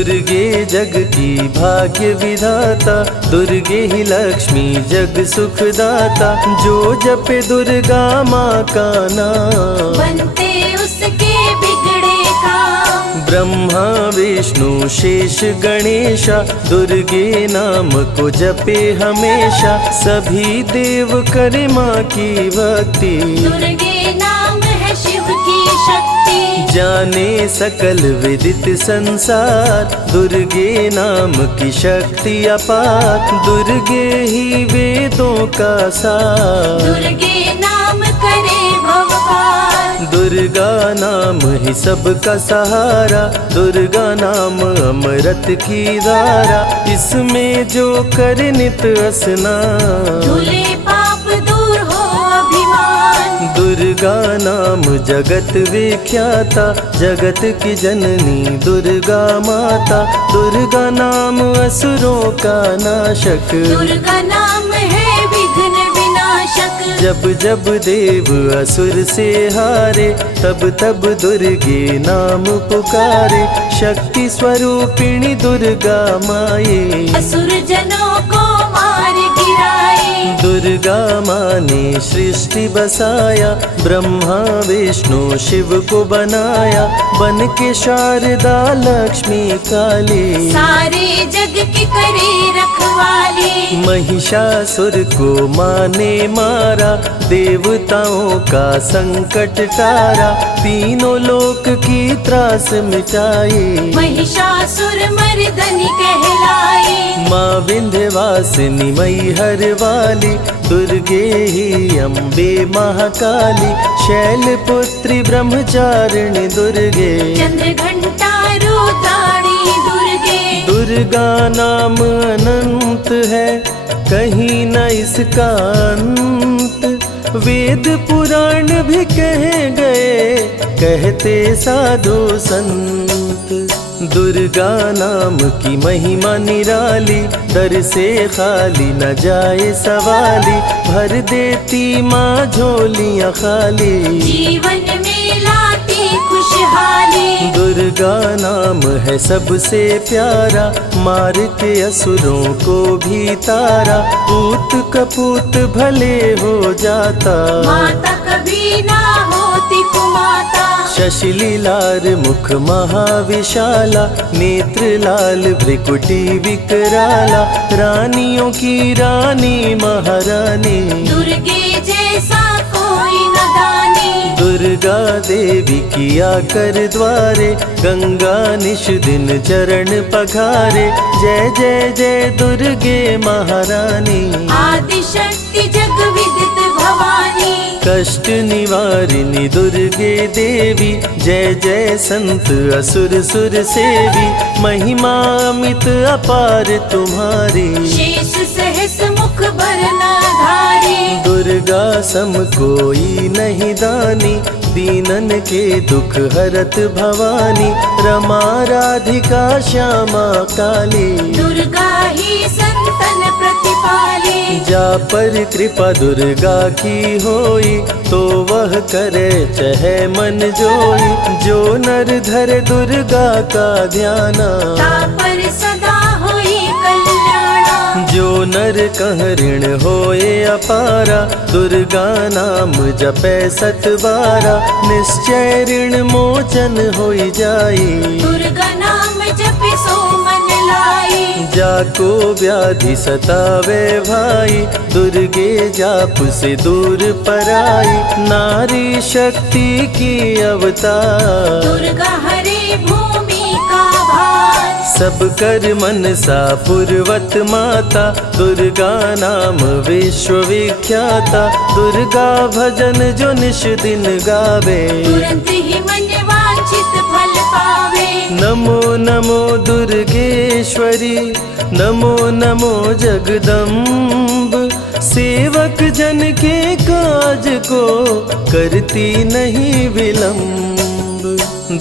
दुर्गे जग की भाग्य विधाता, दुर्गे ही लक्ष्मी जग सुखदाता। जो जपे दुर्गा माँ का नाम, बनते उसके बिगड़े काम। ब्रह्मा विष्णु शेष गणेशा, दुर्गे नाम को जपे हमेशा। सभी देव करे माँ की भक्ति, दुर्गे नाम है शिव की शक्ति। जाने सकल विदित संसार, दुर्गे नाम की शक्ति अपार। दुर्गे ही वेदों का सार, दुर्गे नाम करे भव पार। दुर्गा नाम ही सबका सहारा, दुर्गा नाम अमृत की धारा। इसमें जो करे नित स्नान, धुले पाप दूर हो अभिमान। दुर्गा नाम जगत विख्याता, जगत की जननी दुर्गा माता। दुर्गा नाम असुरों का नाशक, दुर्गा नाम है विघ्न विनाशक। जब जब देव असुर से हारे, तब तब दुर्गे नाम पुकारे। शक्ति स्वरूपिणी दुर्गा माए, असुर जनों को मार गिराए। दुर्गा माँ ने सृष्टि बसाया, ब्रह्मा विष्णु शिव को बनाया। बन के शारदा लक्ष्मी काली, सारे जग की करे रखवाली। महिषासुर को माँ ने मारा, देवताओं का संकट टारा। तीनों लोक की त्रास मिटाई, महिषासुर मर्दनी कहलाई। माँ विंध्यवासिनी मैहर वाली, दुर्गे ही अम्बे महाकाली। शैलपुत्री ब्रह्मचारिणी दुर्गे, चंद्र घंटा रुद्राणी दुर्गे। दुर्गा नाम अनंत है, कहीं न इसका अंत। वेद पुराण भी कह गए, कहते साधु संत। दुर्गा नाम की महिमा निराली, दर से खाली न जाए सवाली। भर देती माँ झोलियाँ खाली, जीवन में लाती खुशहाली। दुर्गा नाम है सबसे प्यारा, मार के असुरों को भी तारा। पूत कपूत भले हो जाता, माता कभी ना होती कुमाता। शशिलीलार मुख महाविशाला, नेत्र लाल भ्रिकुटी विकराला। रानियों की रानी महारानी, दुर्गे जैसा कोई न दानी। दुर्गा देवी किया कर द्वारे, गंगा निश दिन चरण पखारे। जय जय जय दुर्गे महारानी, आदि शक्ति जग विदित भवानी। कष्ट निवारिणी दुर्गे देवी, जय जय संत असुर सुर सेवी। महिमा अमित अपार तुम्हारी, शेष सहस मुख भरना धारी। दुर्गा सम कोई नहीं दानी, दीनन के दुख हरत भवानी। रमा राधिका श्यामा काली, दुर्गा ही संतन प्रतिपाली। जा पर कृपा दुर्गा की होई, तो वह करे चहे मन जोई। जो नर धरे दुर्गा का ध्याना, ता पर सदा होई कल्याणा। जो नर कह ऋण होए अपारा, दुर्गा नाम जपे सतबारा। निश्चय ऋण मोचन होई जाई, दुर्गा नाम जपे सो मन लाई। जाको व्याधि सतावे भाई, दुर्गे जाप से दूर पराई। नारी शक्ति की अवतार, दुर्गा हरे भूमि का भार। सब कर मन सा पूर्वत माता, दुर्गा नाम विश्व विख्याता। दुर्गा भजन जो निश दिन गावे, तुरंत ही मन वांछित फल पावे। नमो नमो दुर्गेश्वरी, नमो नमो जगदम्ब। सेवक जन के काज को करती नहीं विलम्ब।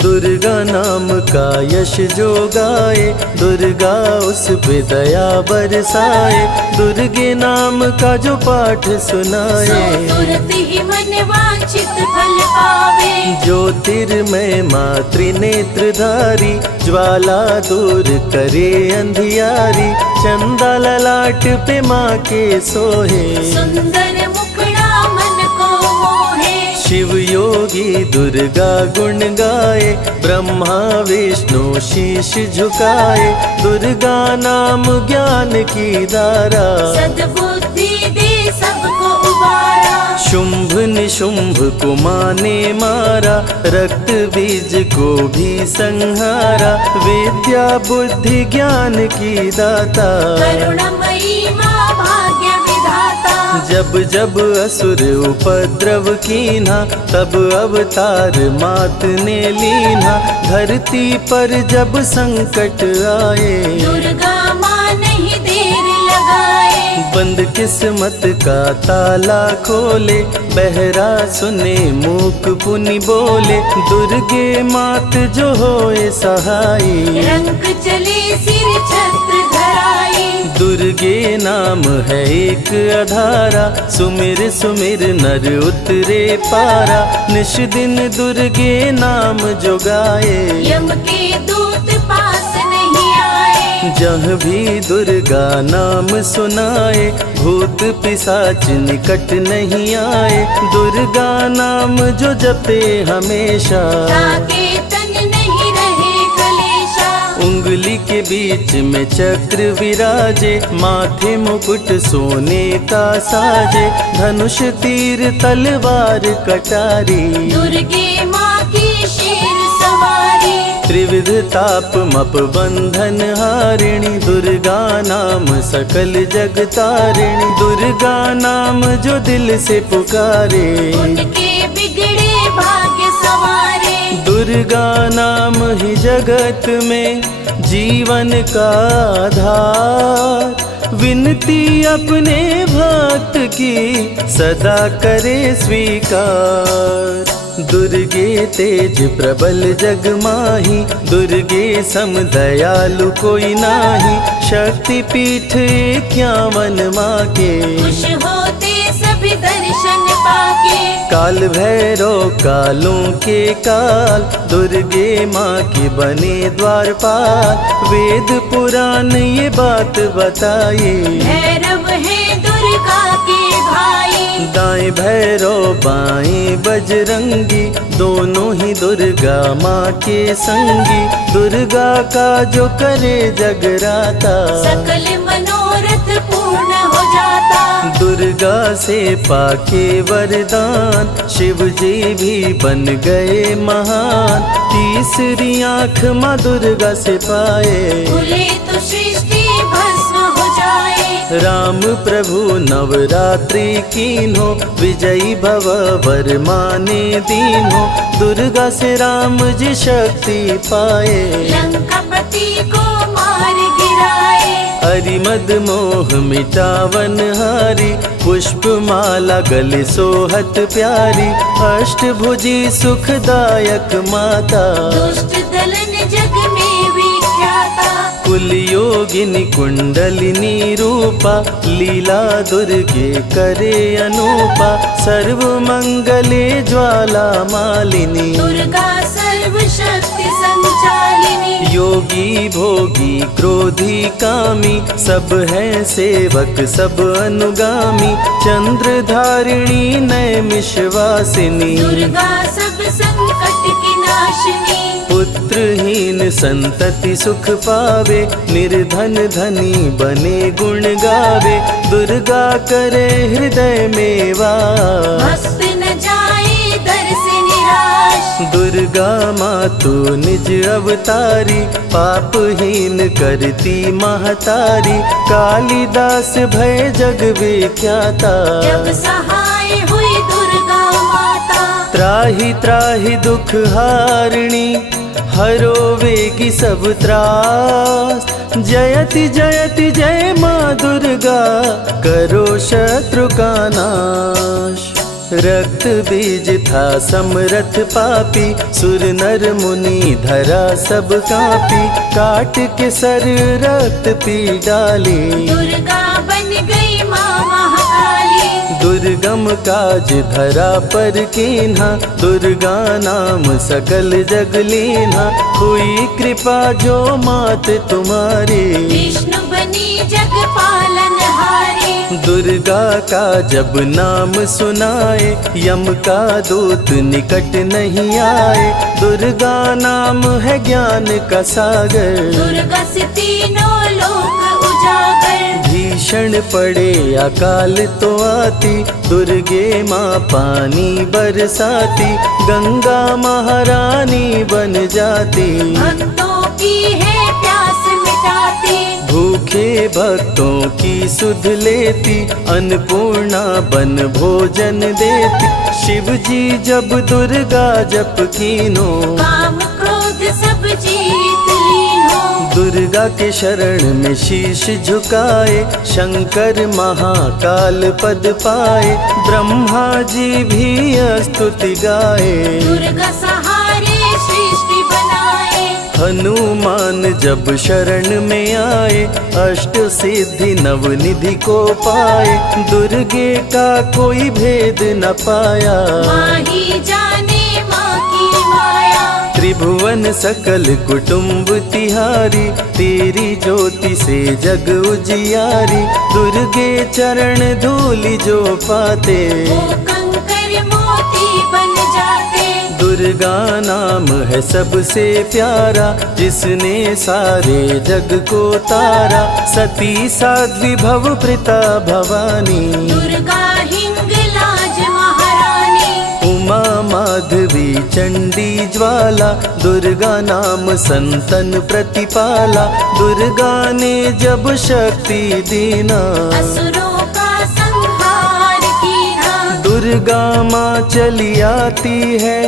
दुर्गा नाम का यश जो गाए, दुर्गा उस पे दया बरसाए। दुर्गे नाम का जो पाठ सुनाए, तुरंत ही मन वांछित फल पावे। व्यापे। ज्योतिर्मय मातृनेत्रधारी ज्वाला दूर करे अंधियारी। चंदा ललाट पे माँ के सोहे सुंदर मुखड़ा मन को मोहे। शिव योगी दुर्गा गुण गाए ब्रह्मा विष्णु शीश झुकाए। दुर्गा नाम ज्ञान की धारा सद्बुद्धि दे सबको उबारा। शुंभ निशुंभ को माने मारा रक्त बीज को भी संहारा। विद्या बुद्धि ज्ञान की दाता करुणमयी माँ भाग्य विधाता। जब जब असुर उपद्रव कीन्हा तब अवतार मात ने लीन्हा। धरती पर जब संकट आए दुर्गा माँ नहीं देर लगाए। बंद किस्मत का ताला खोले बहरा सुने मूक पुनि बोले। दुर्गे मात जो होए सहाई रंग चले सिर छत्र धराई। दुर्गे नाम है एक अधारा सुमिर सुमिर नर उतरे पारा। निश दिन दुर्गे नाम जो गाए यम के दूत पास नहीं आए। जहाँ भी दुर्गा नाम सुनाए भूत पिशाच निकट नहीं आए। दुर्गा नाम जो जपे हमेशा ताके तन नहीं रहे कलेशा। उंगली के बीच में चक्र विराजे माथे मुकुट सोने का साजे। धनुष तीर तलवार कटारी दुर्गे माँ की शेर सवारी। त्रिविध ताप मप बंधन हारिणी। दुर्गा नाम सकल जग तारिणी। दुर्गा नाम जो दिल से पुकारे उनके बिगड़े भाग्य सवारे। दुर्गा नाम ही जगत में जीवन का आधार। विनती अपने भक्त की सदा करे स्वीकार। दुर्गे तेज प्रबल जग माही दुर्गे सम दयालु कोई नाही। शक्ति पीठ 51 माँ के खुश होते सभी दर्शन पाके। काल भैरव कालों के काल दुर्गे माँ के बने द्वारपाल। वेद पुराण ये बात बताए भैरव है दुर्गा के भाई। दाएं भैरव बाएं बजरंगी दोनों ही दुर्गा माँ के संगी। दुर्गा का जो करे जगराता सकल मनोरथ पूर्ण हो जाता। दुर्गा से पाके वरदान शिव जी भी बन गए महान। तीसरी आँख माँ दुर्गा से पाए खुले तो सृष्टि भस्म हो जाए। राम प्रभु नवरात्रि कीन्हो विजयी भव वर माने दीन्हो। दुर्गा से राम जी शक्ति पाए लंकापति को मार गिराए। हरिमद मोह मिटावन हारी पुष्प माला गले सोहत प्यारी। अष्टभुजी सुखदायक माता दुष्ट दलन जग में विख्याता। कुल योगिनी कुंडलिनी रूपा लीला दुर्गे करे अनूपा। सर्व मंगले ज्वाला मालिनी दुर्गा सर्वशक्ति संचालिनी। योगी भोगी क्रोधी कामी सब हैं सेवक सब अनुगामी। चंद्र धारिणी नैमिषवासिनी दुर्गा सब संकट की नाशिनी। पुत्रहीन संतति सुख पावे निर्धन धनी बने गुण गावे। दुर्गा करे हृदय में वास भक्त न जाए दर से निराश। दुर्गा मातु निज अवतारी पापहीन करती महतारी। कालिदास भय जग विख्याता जब सहाय हुई दुर्गा माता। त्राहि त्राहि दुख हारिणी हरो वेगी सब त्रास। जयति जयति जय माँ दुर्गा करो शत्रु का नाश। रक्त बीज था समरथ पापी सुर नर मुनि धरा सब कापी। काट के सर रक्त पी डाली दुर्गा बन गई माँ महाकाली। दुर्गम काज धरा पर कीन्हा, दुर्गा नाम सकल जग लीन्हा। हुई कृपा जो मात तुम्हारी, विष्णु बनी जग पालनहारी। दुर्गा का जब नाम सुनाए, यम का दूत निकट नहीं आए। दुर्गा नाम है ज्ञान का सागर, दुर्गा से तीनों लोक उजागर। भीषण पड़े अकाल तो आती, दुर्गे माँ पानी बरसाती। गंगा महारानी बन जाती, भक्तों की है प्यास मिटाती। भूखे भक्तों की सुध लेती, अन्नपूर्णा बन भोजन देती। शिव जी जब दुर्गा जप कीनो, काम क्रोध सब जीत लीनो। दुर्गा के शरण में शीश झुकाए, शंकर महाकाल पद पाए। ब्रह्मा जी भी स्तुति गाए, दुर्गा सहारे सृष्टि बनाए। हनुमान जब शरण में आए, अष्ट सिद्धि नवनिधि को पाए। दुर्गे का कोई भेद न पाया, माही जाने माँ की माया। त्रिभुवन सकल कुटुंब तिहारी, तेरी ज्योति से जग उजियारी। दुर्गे चरण धूलि जो पाते, वो कंकर मोती बन जाते। दुर्गा नाम है सबसे प्यारा, जिसने सारे जग को तारा। सती साध्वी भव प्रीता भवानी, दुर्गा हिंगलाज महारानी। उमा माधवी चंडी ज्वाला, दुर्गा नाम संतन प्रतिपाला। दुर्गा ने जब शक्ति दीना, असुरों का संहार कीना। दुर्गा माँ चली आती है,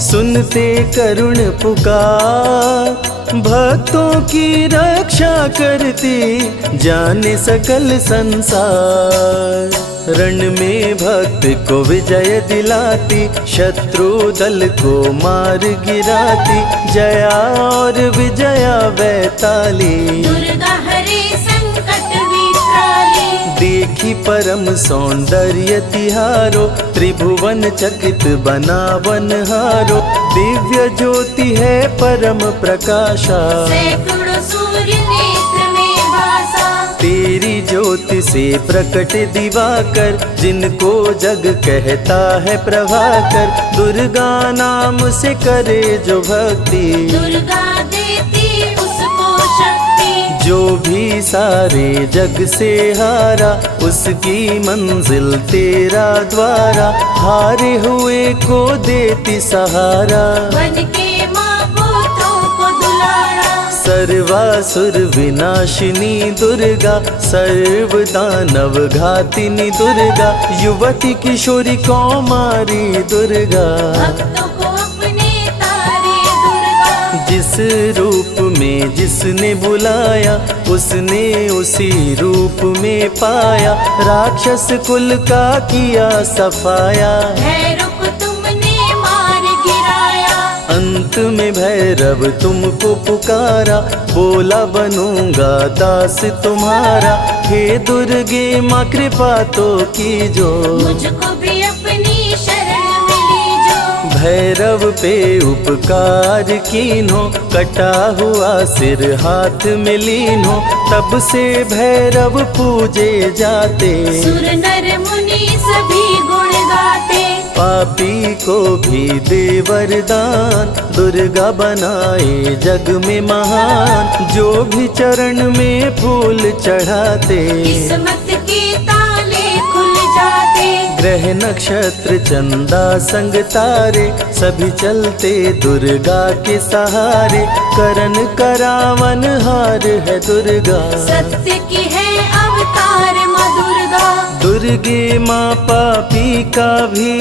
सुनते करुण पुकार। भक्तों की रक्षा करती, जाने सकल संसार। रण में भक्त को विजय दिलाती, शत्रु दल को मार गिराती। जया और विजया वैताली, दुर्गा हरे संकट विकराली। देखी परम सौंदर्य तिहारो, त्रिभुवन चकित बनावन हारो। दिव्य ज्योति है परम प्रकाशा, सैकड़ों सूर्य नेत्र में भासा। तेरी ज्योति से प्रकट दिवाकर, जिनको जग कहता है प्रभाकर। दुर्गा नाम से करे जो भक्ति, दुर्गा देती उसको शक्ति। जो भी सारे जग से हारा, उसकी मंजिल तेरा द्वारा। हारे हुए को देती सहारा, बन के माँ पुत्रों को दुलारा। सर्वासुर विनाशिनी दुर्गा, सर्व दानव घातिनी दुर्गा। युवती किशोरी कौमारी दुर्गा, भक्तों को अपने तारे दुर्गा। जिस रूप में जिसने बुलाया, उसने उसी रूप में पाया। राक्षस कुल का किया सफाया, भैरव को तुमने मार गिराया। अंत में भैरव तुमको पुकारा। बोला बनूंगा दास तुम्हारा। हे दुर्गे माँ कृपा तो कीजो, मुझको भी अपनी शरण में लीजो। भैरव पे उपकार कीन्हो, कटा हुआ सिर हाथ में लीन्हो। तब से भैरव पूजे जाते, सुर नर मुनि सभी गुण गाते। पापी को भी दे वरदान, दुर्गा बनाए जग में महान। जो भी चरण में फूल चढ़ाते, किस्मत के ताले खुल जाते। ग्रह नक्षत्र चंदा संग तारे, सभी चलते दुर्गा के सहारे। करन करावन हार है दुर्गा, सत्य की है अवतार माँ दुर्गा। दुर्गे माँ पापी का भी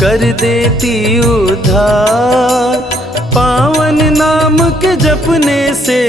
कर देती उद्धार। पावन नाम के जपने से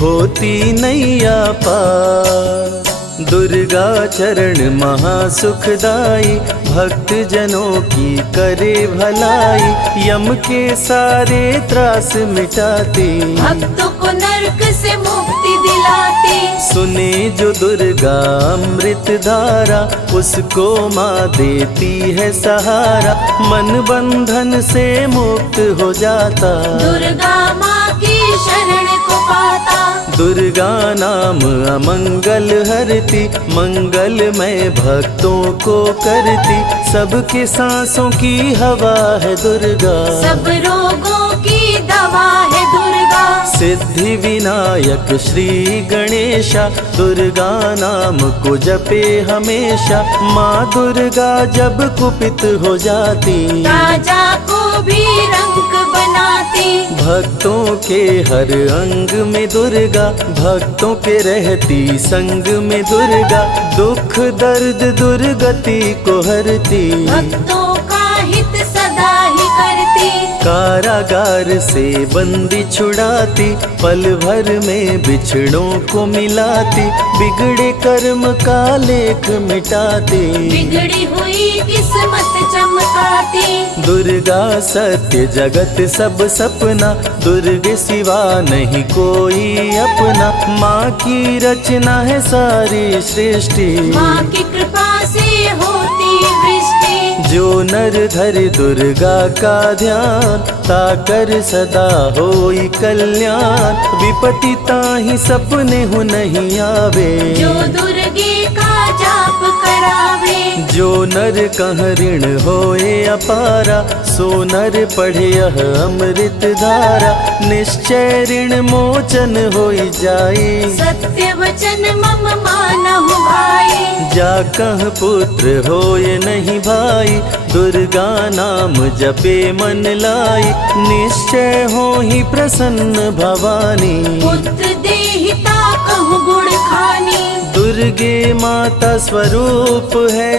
होती नैया पार। दुर्गा चरण महासुखदाई, भक्त जनों की करे भलाई। यम के सारे त्रास मिटाती, भक्तों को नरक से मुक्ति दिला। पिलाती। सुने जो दुर्गा अमृत धारा, उसको माँ देती है सहारा, मन बंधन से मुक्त हो जाता। दुर्गा माँ की शरण को पाता। दुर्गा नाम अमंगल हरती, मंगलमय भक्तों को करती, सबके सांसों की हवा है दुर्गा, सब रोगों की दवा है दुर्गा। सिद्धि विनायक श्री गणेशा, दुर्गा नाम को जपे हमेशा। माँ दुर्गा जब कुपित हो जाती, राजा को भी रंग बनाती। भक्तों के हर अंग में दुर्गा, भक्तों के रहती संग में दुर्गा, दुख दर्द दुर्गति को हरती, भक्तों का हित सदा ही करती। कारागार से बंदी छुड़ाती, पल भर में बिछड़ों को मिलाती, बिगड़े कर्म का लेख मिटाती, बिगड़ी हुई किस्मत चमकाती। दुर्गा सत्य जगत सब सपना, दुर्गे सिवा नहीं कोई अपना। माँ की रचना है सारी सृष्टि, माँ की कृपा से होती वृष्टि। जो नर धरे दुर्गा का ध्यान, ताकर सदा होई कल्याण। विपत्ति ताहि सपने हो नहीं आवे, जो दुर्गे का जाप करावे। जो नर कह ऋण होए अपारा, सो नर पढ़े यह अमृत धारा, निश्चय ऋण मोचन होई जाए। सत्य वचन मम मानहु भाई, जा कह पुत्र होए नहीं भाई, दुर्गा नाम जपे मन लाई, निश्चय हो ही प्रसन्न भवानी। पुत्र देहिता कहु गुण खानी। दुर्गे माता स्वरूप है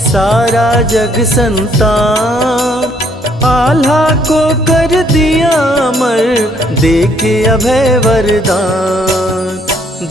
सारा जग संतान, आल्हा को कर दिया अमर, देके अभय वरदान।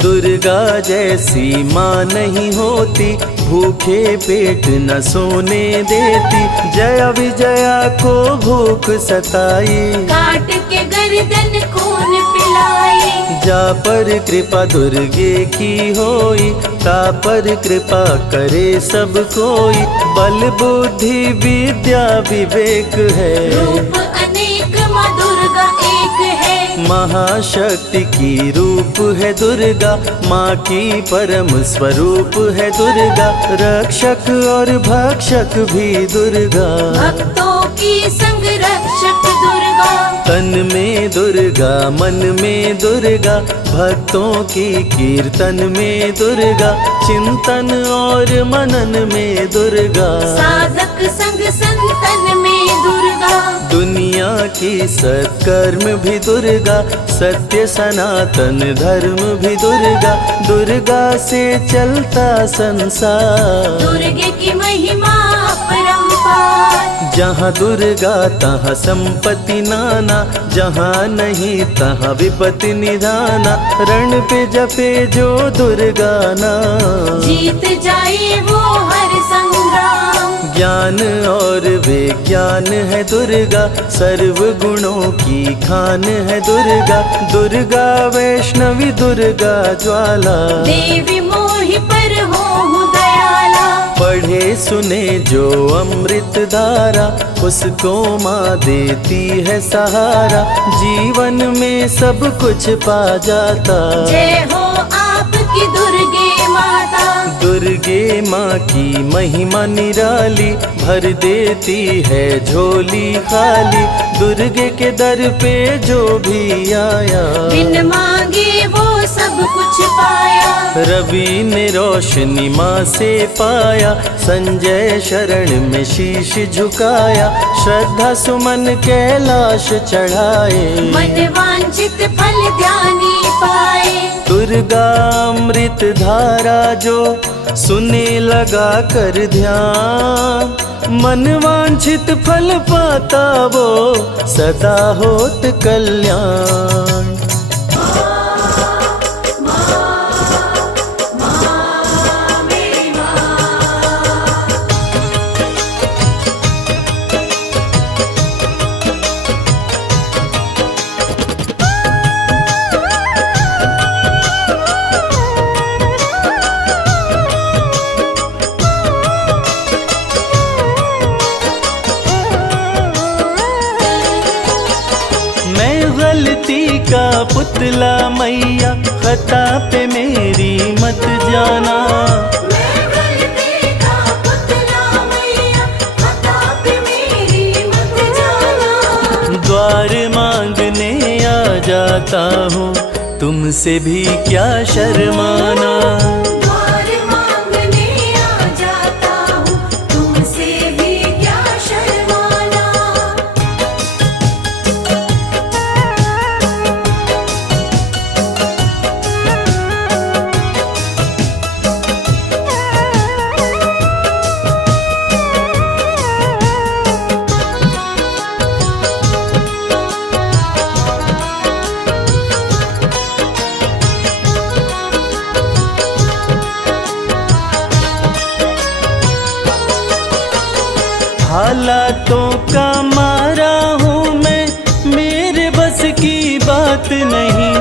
दुर्गा जैसी माँ नहीं होती, भूखे पेट न सोने देती, जया विजया को भूख सताई, काट के गर्दन खून पिलाई। जा पर कृपा दुर्गे की होई, ता पर कृपा करे सब कोई, बल बुद्धि विद्या विवेक है, रूप अनेक माँ दुर्गा एक है। महाशक्ति की रूप है दुर्गा, माँ की परम स्वरूप है दुर्गा, रक्षक और भक्षक भी दुर्गा, भक्तों की संग रक्षक दुर्गा। तन में दुर्गा मन में दुर्गा, भक्तों की कीर्तन में दुर्गा, चिंतन और मनन में दुर्गा, साधक संग संतन में दुर्गा। दुनिया की सत्कर्म भी दुर्गा, सत्य सनातन धर्म भी दुर्गा, दुर्गा से चलता संसार। दुर्गे की महिमा अपरंपार। जहाँ दुर्गा तहाँ संपत्ति नाना, जहाँ नहीं तहाँ विपत्ति निधाना, रण पे जपे जो दुर्गा नाम, जीत जाए वो हर संग्राम। ज्ञान और विज्ञान है दुर्गा, सर्व गुणों की खान है दुर्गा, दुर्गा वैष्णवी दुर्गा ज्वाला, देवी मोहि पर हो दयाला। पढ़े सुने जो अमृत धारा, उसको माँ देती है सहारा, जीवन में सब कुछ पा जाता। जय हो आपकी दुर्गे माता। दुर्गे माँ की महिमा निराली, भर देती है झोली खाली, दुर्गे के दर पे जो भी आया, बिन मांगे वो सब कुछ पाया। रवि ने रोशनी माँ से पाया, संजय शरण में शीश झुकाया, श्रद्धा सुमन कैलाश चढ़ाए, मन वांछित फल ध्यानी पाए। दुर्गा अमृत धारा जो सुने लगा कर ध्यान, मन वांछित फल पाता वो सदा होत कल्याण। पुतला मैया खता पे मेरी मत जाना। मैं गलती का पुतला मैया, खता पे मेरी मत जाना। द्वार मांगने आ जाता हूँ, तुमसे भी क्या शर्माना। द्वार मांगने आ जाता हूँ, तुमसे भी क्या शर्माना। हालातों का मारा हूँ मैं, मेरे बस की बात नहीं।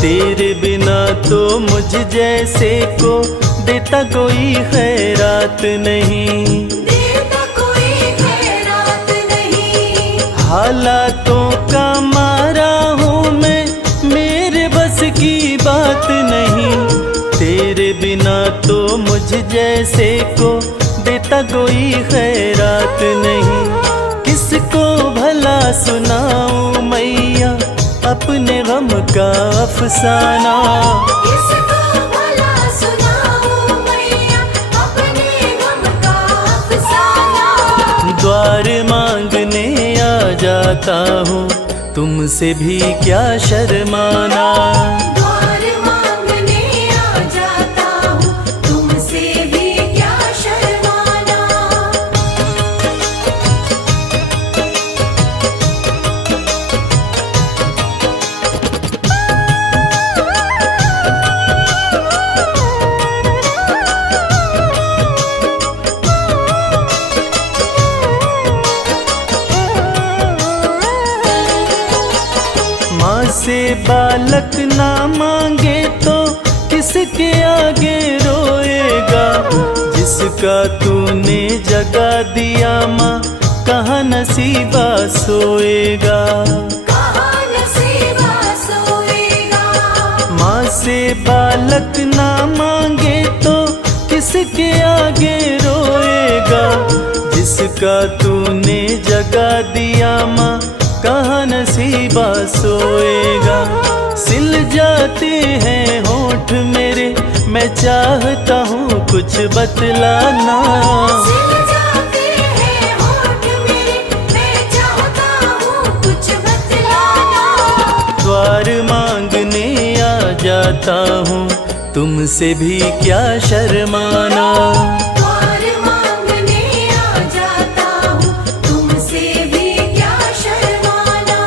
तेरे बिना तो मुझ जैसे को देता कोई खैरात नहीं। देता कोई खैरात नहीं। हालातों का मारा हूँ मैं, मेरे बस की बात नहीं। तेरे बिना तो मुझ जैसे को देता कोई खैरात नहीं। किसको भला सुनाऊं मैया अपने गम का अफसाना। किसको भला सुनाऊं मैया अपने गम का अफसाना। द्वार मांगने आ जाता हूँ, तुमसे भी क्या शर्माना। द्वार मांगने आ जाता हूँ, तुमसे भी क्या शर्माना। माँ से बालक ना मांगे तो किसके आगे रोएगा। जिसका तूने जगा दिया माँ, कहाँ नसीबा सोएगा। कहाँ नसीबा सोएगा। माँ से बालक ना मांगे तो किसके आगे रोएगा। जिसका तूने जगा दिया माँ, कहाँ नसीबा सोएगा। सिल जाते हैं होठ मेरे, मैं चाहता हूँ कुछ बतलाना। सिल जाते हैं होठ मेरे, मैं चाहता हूँ कुछ बतलाना। द्वार मांगने आ जाता हूँ, तुमसे भी क्या शर्माना। द्वार मांगने आ जाता हूँ, तुमसे भी क्या शर्माना।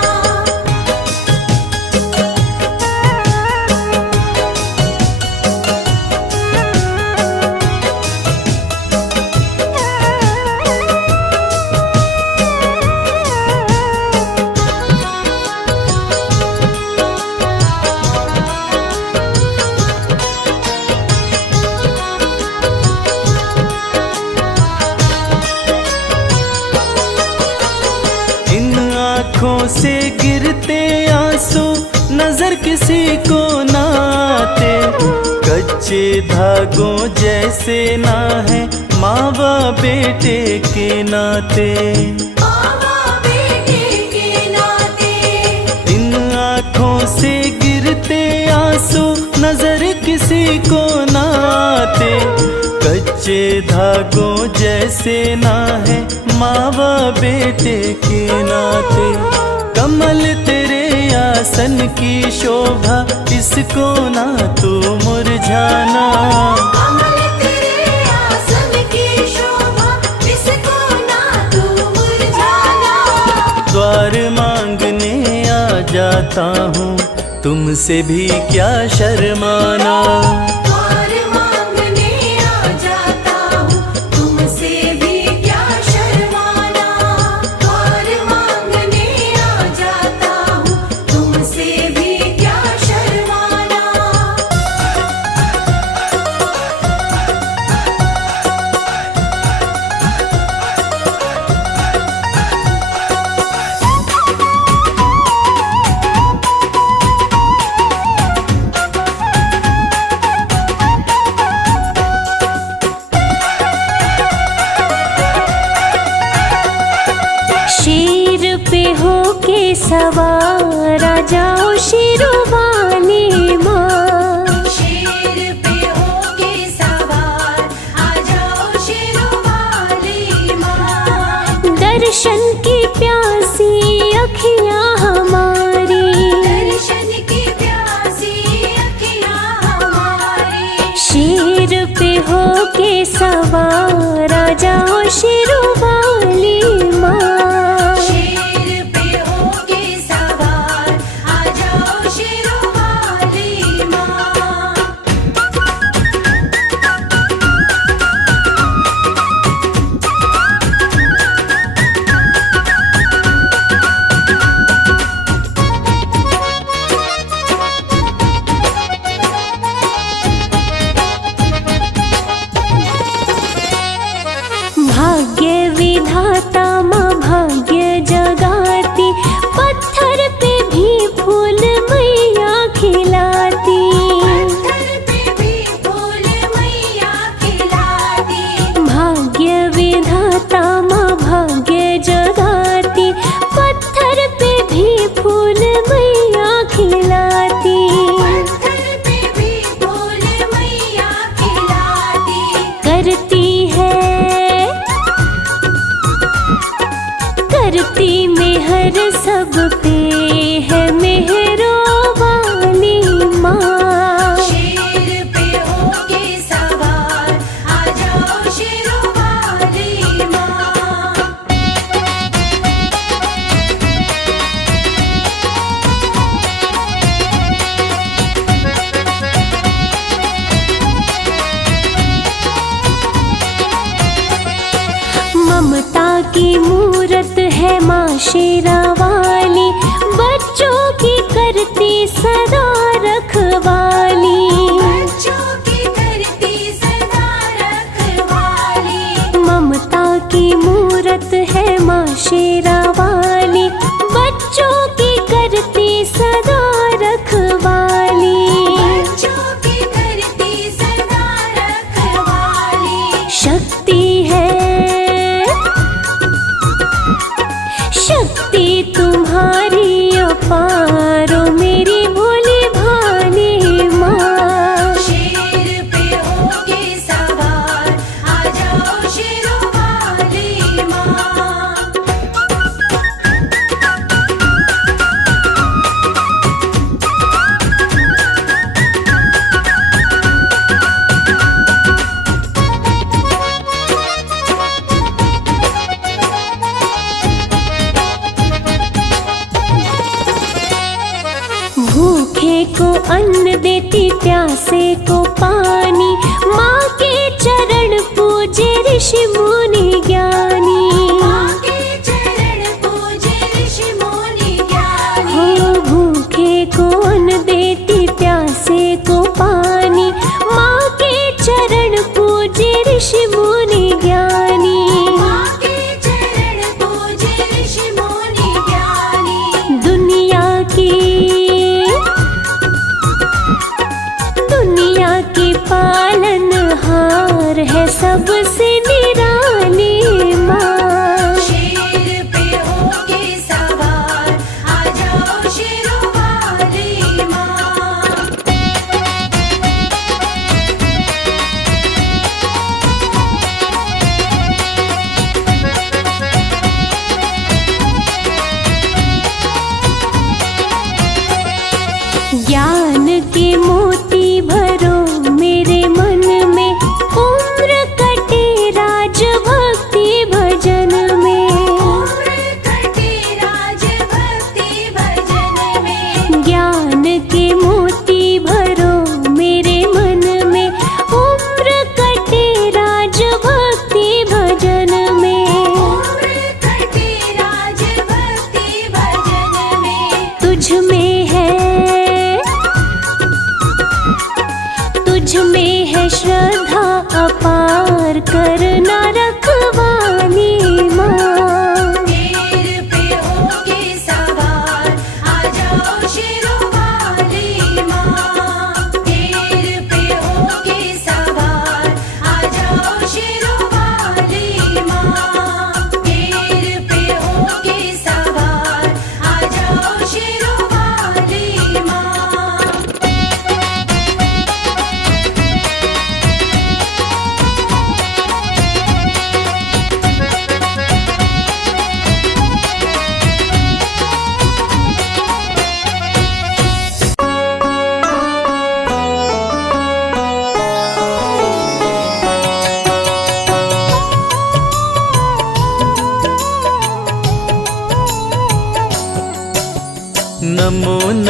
आँखों से गिरते आंसू नजर किसी को ना आते। कच्चे धागों जैसे ना है माँ बाप बेटे के नाते। मावा बेटे के नाते। इन आँखों से गिरते आंसू नजर किसी को ना आते। कच्चे धागों जैसे ना है माँ बाप बेटे के नाते। कमल तेरे आसन की शोभा, इसको ना तू मुरझाना। कमल तेरे आसन की शोभा, इसको ना तू मुरझाना। द्वार मांगने आ जाता हूँ, तुमसे भी क्या शर्माना। द्वार मांगने आ जाता हूँ, तुमसे भी क्या शर्माना। द्वार मांगने आ जाता हूँ, तुमसे भी क्या शर्माना। सवार आ जाओ शेरोवाली माँ। शेर पे होके सवार आ जाओ शेरोवाली माँ। दर्शन की प्यासी अखियाँ हमारी, दर्शन की प्यासी अखियाँ हमारी। शेर पे होके सवार आ जाओ शेरोवाली माँ। शेर पे होके सवार आ जाओ शेरोवाली माँ। भाग्य विधाता माँ भाग्य जगाती, पत्थर पे भी फूल मैया खिलाती। पत्थर पे भी फूल मैया खिलाती। भाग्य विधाता माँ भाग्य जगाती, पत्थर पे भी फूल मैया खिलाती। पत्थर पे भी फूल मैया खिलाती। करती मेहर सब पे है मेहरो वाली माँ। शेर पे होके सवार आ जाओ शेरोवाली माँ। ममता की मूरत है माँ शेरावाली, बच्चों की करती सदा रखवाली। बच्चों की करती सदा रखवाली। ममता की मूरत है माँ शेरावाली, बच्चों की करती सदा रखवाली। बच्चों की करती सदा रखवाली। शक्ति है, शक्ति तू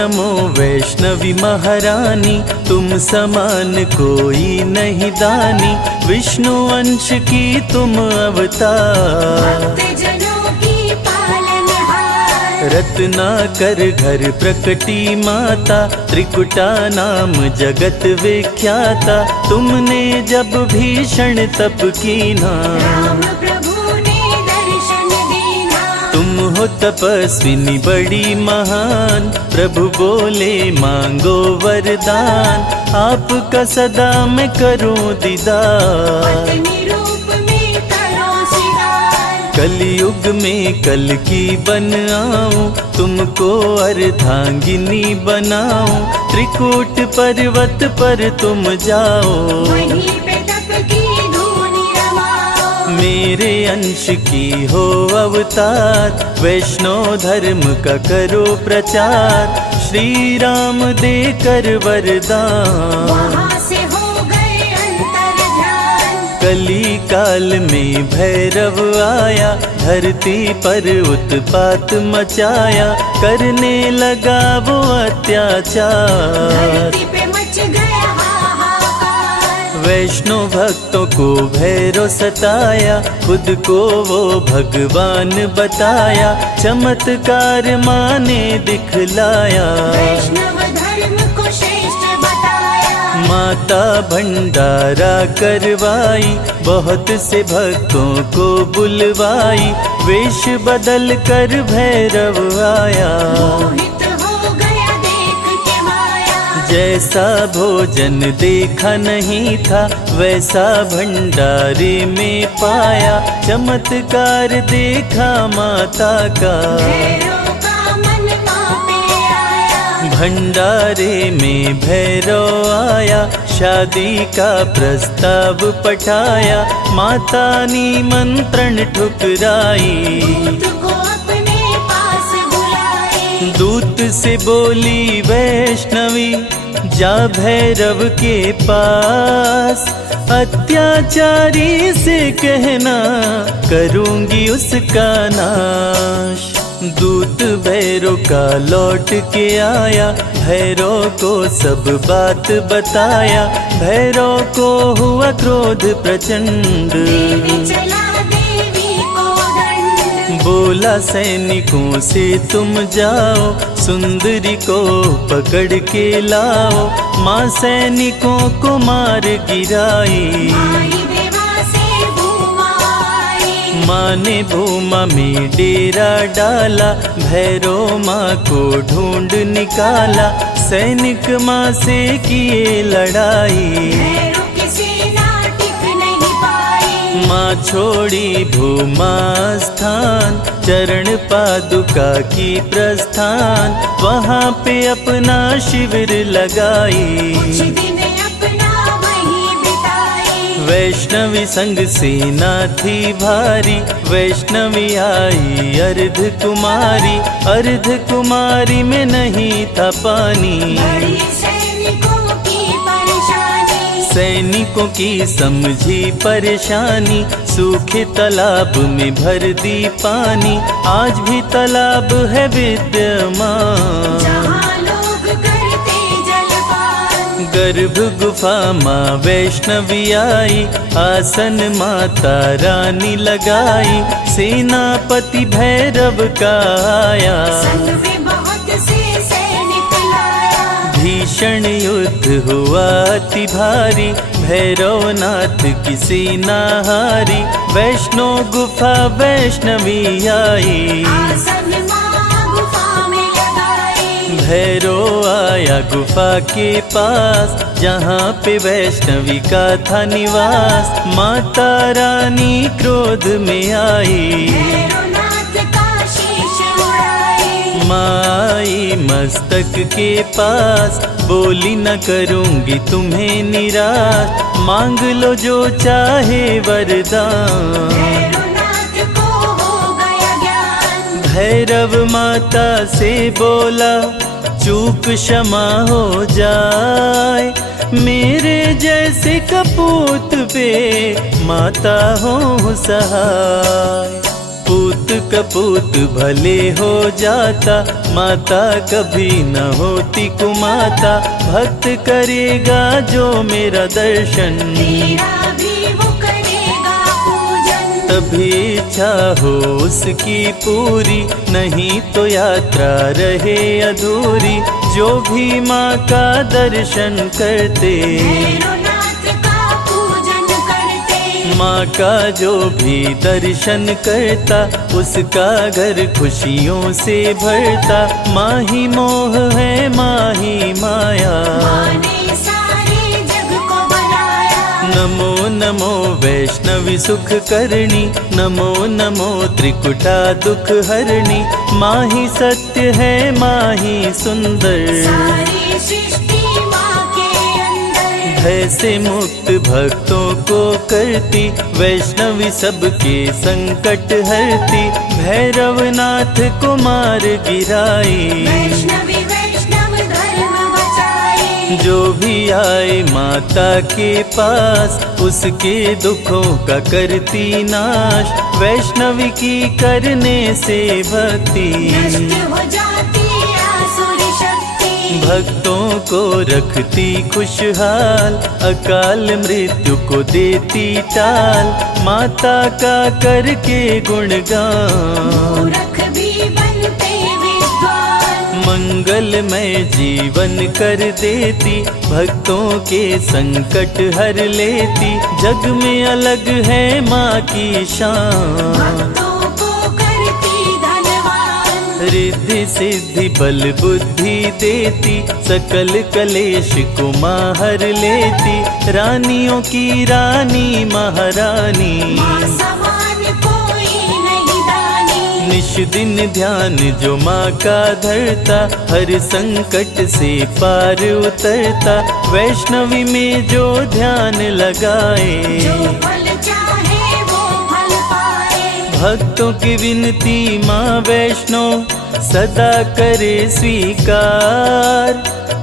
नमो वैष्णवी महारानी, तुम समान कोई नहीं दानी, विष्णु अंश की तुम अवतार। भक्तजनों की पालनहार, रत्नाकर घर प्रकटी माता, त्रिकुटा नाम जगत विख्याता, तुमने जब भीषण तप कीना, राम प्रभु ने दर्शन दीना। तुम हो तपस्विनी बड़ी महान, प्रभु बोले मांगो वरदान, आपका सदा मैं करूं दीदार। पत्नी रूप में करो सिगार, कलयुग में कल की बन आऊं, तुमको अर्धांगिनी बनाऊं, त्रिकूट पर्वत पर तुम जाओ, वहीं पे तप की धूनी रमाओ। मेरे अंश की हो अवतार, वैष्णव धर्म का करो प्रचार, श्री राम देकर वरदान। वहाँ से हो गए अंतर ध्यान, कली काल में भैरव आया, धरती पर उत्पात मचाया, करने लगा वो अत्याचार। धरती पे मच गया हाहाकार, वैष्णव भक्तों को भैरव सताया, खुद को वो भगवान बताया, चमत्कार माने दिखलाया। वैष्णव धर्म को श्रेष्ठ बताया, माता भंडारा करवाई, बहुत से भक्तों को बुलवाई, वेश बदल कर भैरव आया। मोहित हो गया देख के माया, जैसा भोजन देखा नहीं था, वैसा भंडारे में पाया, चमत्कार देखा माता का, भैरव का मन मापे आया। भंडारे में भैरव आया, शादी का प्रस्ताव पठाया, माता निमंत्रण ठुकराई, दूत को अपने पास बुलाए, दूत से बोली वैष्णवी, जा भैरव के पास, अत्याचारी से कहना, करूंगी उसका नाश। दूत भैरव का लौट के आया, भैरव को सब बात बताया, भैरव को हुआ क्रोध प्रचंड, देवी चला देवी को दंड। बोला सैनिकों से तुम जाओ, सुंदरी को पकड़ के लाओ, माँ सैनिकों को मार गिराई। आई देवा से भूमा आई, माँ ने भूमा में डेरा डाला, भैरव माँ को ढूंढ निकाला, सैनिक माँ से किए लड़ाई। भैरव की सेना टिक नहीं पाई, माँ छोड़ी भूमा स्थान, चरण पादुका की प्रस्थान, वहाँ पे अपना शिविर लगाई। कुछ दिन अपना वहीं बिताई, वैष्णवी संग सेना थी भारी, वैष्णवी आई अर्ध कुमारी, अर्ध कुमारी में नहीं था पानी, बड़ी सैनिकों की परेशानी। सैनिकों की समझी परेशानी, सूखे तालाब में भर दी पानी, आज भी तालाब है विद्यमान, जहाँ लोग करते जलपान। गर्भ गुफा माँ वैष्णवी आई, आसन माता रानी लगाई, सेनापति भैरव का आया, संग में बहुत से सैनिक लाया, भीषण युद्ध हुआ अति भारी, भैरवनाथ की सेना हारी, वैष्णो गुफा वैष्णवी आई। आसन माँ गुफा में लगाई, भैरव आया गुफा के पास, जहाँ पे वैष्णवी का था निवास, माता रानी क्रोध में आई, भैरवनाथ का शीश उड़ाई। माई मस्तक के पास, बोली न करूंगी तुम्हें निराश, मांग लो जो चाहे वरदान। भैरवनाथ को हो गया ज्ञान, भैरव माता से बोला, चूक क्षमा हो जाए, मेरे जैसे कपूत पे माता हो सहाय। पूत कपूत भले हो जाता, माता कभी न होती कुमाता। भक्त करेगा जो मेरा दर्शन, तेरा भी वो करेगा पूजन। तभी इच्छा हो उसकी पूरी, नहीं तो यात्रा रहे अधूरी। जो भी माँ का दर्शन करते, भैरवनाथ का पूजन करते। माँ का जो भी दर्शन करता, उसका घर खुशियों से भरता। माँ ही मोह है, माँ ही माया। माँ ने सारे जग को बनाया। नमो नमो वैष्णवी सुख करणी, नमो नमो त्रिकुटा दुख हरणी। माँ ही सत्य है, माँ ही सुंदर, सारी सृष्टि माँ के अंदर। भय से मुक्त भक्तों को करती, वैष्णवी सबके संकट हरती। भैरवनाथ कुमार गिराई, वैष्णवी वैष्णव धर्म बचाए। जो भी आए माता के पास, उसके दुखों का करती नाश। वैष्णवी की करने से भक्ति, नष्ट हो जाती आसुर शक्ति। भक्तों को रखती खुशहाल, अकाल मृत्यु को देती टाल। माता का करके गुणगान, मूर्ख भी बनते विद्वान। मंगलमय जीवन कर देती, भक्तों के संकट हर लेती। जग में अलग है माँ की शान, भक्तों को करती धनवान। रिद्धि सिद्धि बल बुद्धि देती, सकल कलेश को माँ हर लेती। रानियों की रानी महारानी, माँ समान कोई नहीं दानी। निश दिन ध्यान जो माँ का धरता, हर संकट से पार उतरता। वैष्णवी में जो ध्यान लगाए, जो फल चाहे वो फल पाए। भक्तों की विनती माँ वैष्णो सदा करे स्वीकार।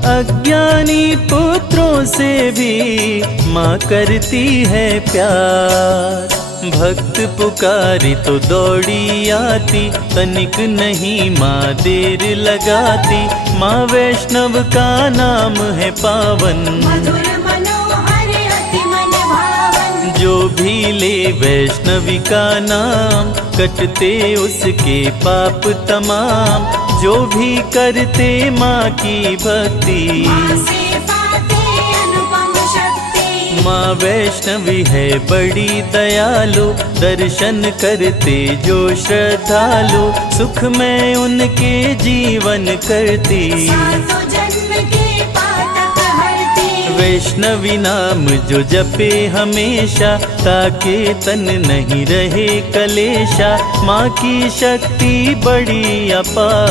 अज्ञानी पुत्रों से भी माँ करती है प्यार। भक्त पुकारी तो दौड़ी आती, तनिक नहीं माँ देर लगाती। माँ वैष्णव का नाम है पावन, मधुर मनोहर अति मन भावन। जो भी ले वैष्णवी का नाम, कटते उसके पाप तमाम। जो भी करते माँ की भक्ति, माँ से पाते अनुपम शक्ति। माँ वैष्णवी है बड़ी दयालु, दर्शन करते जो श्रद्धालु। सुख में उनके जीवन करती, सातों जन्म के पातक हरती। वैष्णवी नाम जो जपे हमेशा, ताके तन नहीं रहे कलेशा। माँ की शक्ति बड़ी अपार,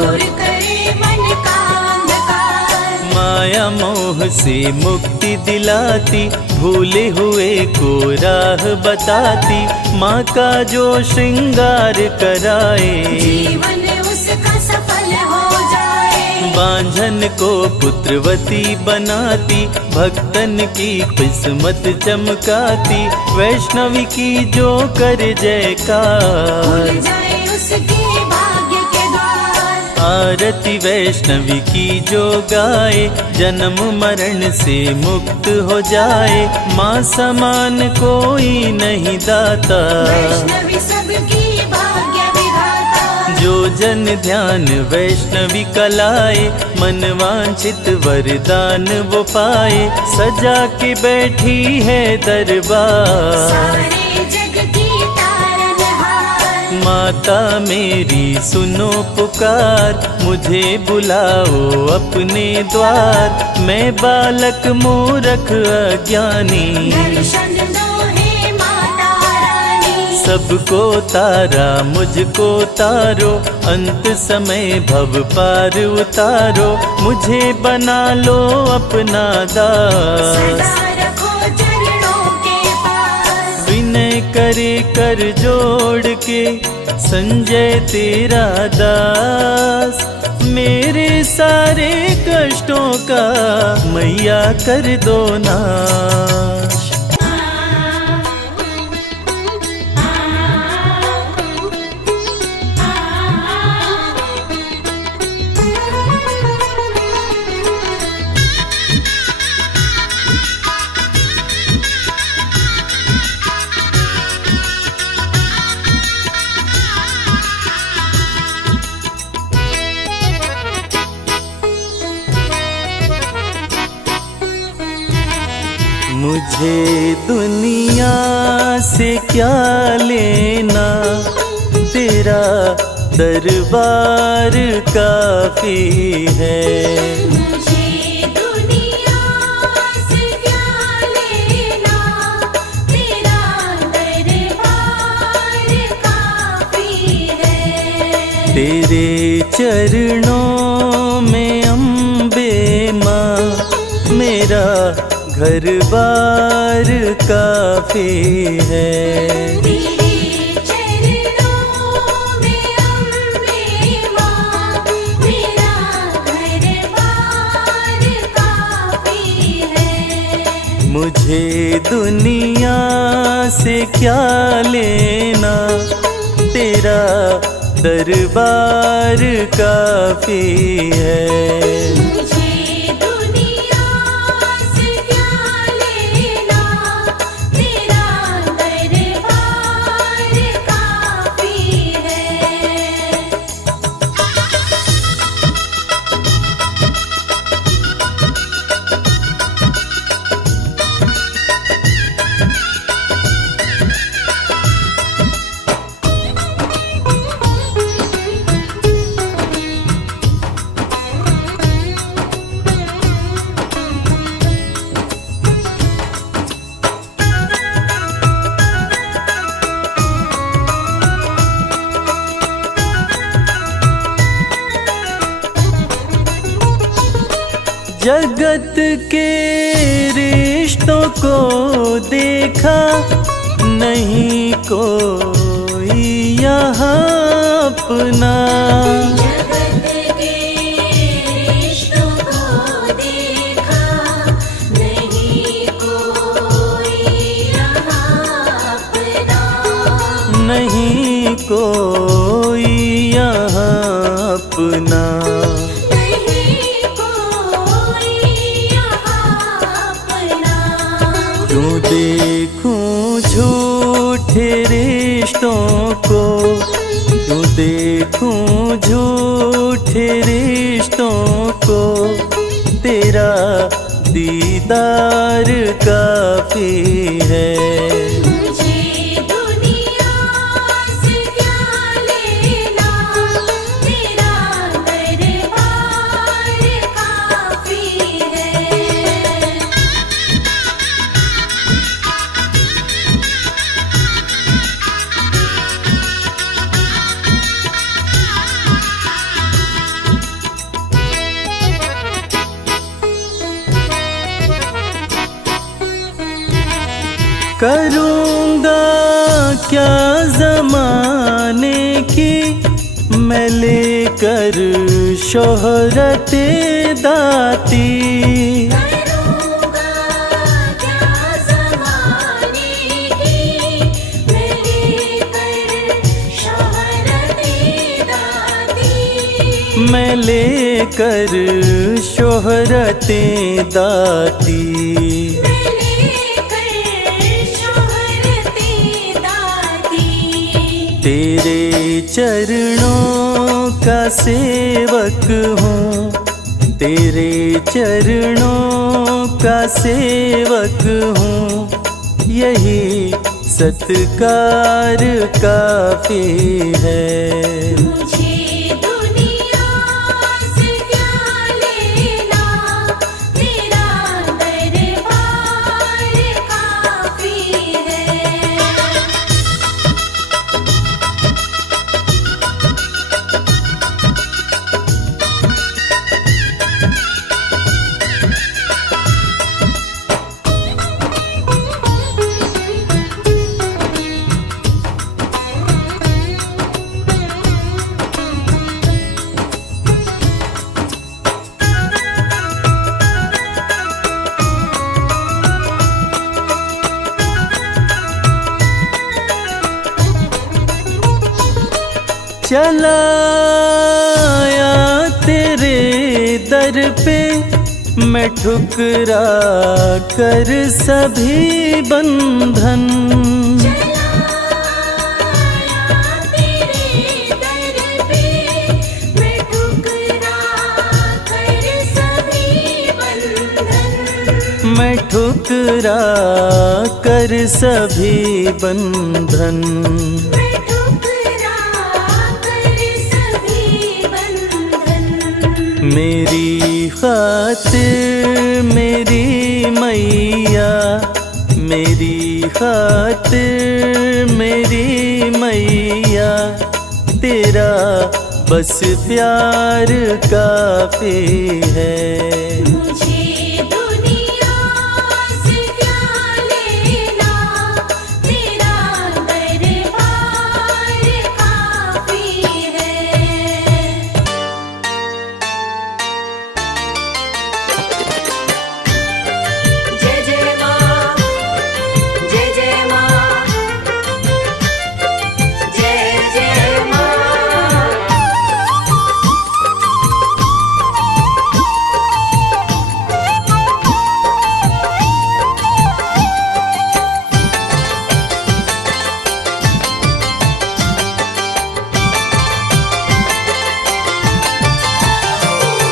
दूर करे मन का अंधकार। माया मोह से मुक्ति दिलाती, भूले हुए को राह बताती। माँ का जो श्रृंगार कराए, जीवन उसका सफल हो जाए। बांझन को पुत्रवती बनाती, भक्तन की किस्मत चमकाती। वैष्णवी की जो कर जयकार, खुल जाए उसके भाग्य के द्वार। आरती वैष्णवी की जो गाए, जन्म मरण से मुक्त हो जाए। माँ समान कोई नहीं दाता, वैष्णवी सबकी भाग्य विधाता। जो जन ध्यान वैष्णवी कलाए, मन वांछित वरदान वो पाए। सजा के बैठी है दरबार, सारे जग की तारनहार। माता मेरी सुनो पुकार, मुझे बुलाओ अपने द्वार। मैं बालक मूरख अज्ञानी, दर्शन दो हे माता रानी। सबको तारा मुझको तारो, अंत समय भव पार उतारो। मुझे बना लो अपना दास, सदा रखो चरणों के पास। विनय करे कर जोड़ के, संजय तेरा दास। मेरे सारे कष्टों का मैया कर दो नाश। मुझे दुनिया से क्या लेना, तेरा दरबार काफी है। मुझे दुनिया से क्या लेना, तेरा दरबार काफी है। तेरे चरणों में अम्बे माँ, मेरा घर बार काफी है। तेरे चरणों में अम्बे माँ, मेरा घर बार काफी है। मुझे दुनिया से क्या लेना, तेरा दरबार काफी है। मुझे दुनिया से क्या लेना, तेरा दरबार काफी है। जगत के रिश्तों को देखा, नहीं कोई यहाँ अपना। जगत के रिश्तों को देखा, नहीं कोई यहाँ अपना। नहीं कोई यहाँ अपना। नहीं कोई यहाँ अपना। क्यों देखूं झूठे रिश्तों को, क्यों देखूं झूठे रिश्तों को, तेरा दीदार काफी है। मुझे दुनिया से क्या लेना, तेरा दरबार काफी है। करूँगा क्या ज़माने की मैं लेकर शोहरते दाती। करूँगा क्या ज़माने की मैं लेकर शोहरते दाती। मैं लेकर शोहरते दाती। तेरे चरणों का सेवक हूँ, तेरे चरणों का सेवक हूँ, यही सत्कार काफी है। मुझे दुनिया से क्या लेना, तेरा दरबार काफी है। चलाया तेरे दर पे मैं ठुकरा कर सभी बंधन। मैं ठुकरा ठुकरा कर सभी बंधन, मैं ठुकरा कर सभी बंधन। मेरी खातिर मेरी मैया, मेरी खातिर मेरी मैया, तेरा बस प्यार काफी है। मुझे दुनिया से क्या लेना, तेरा दरबार काफी है। जय जय माँ, जय जय माँ, जय जय माँ।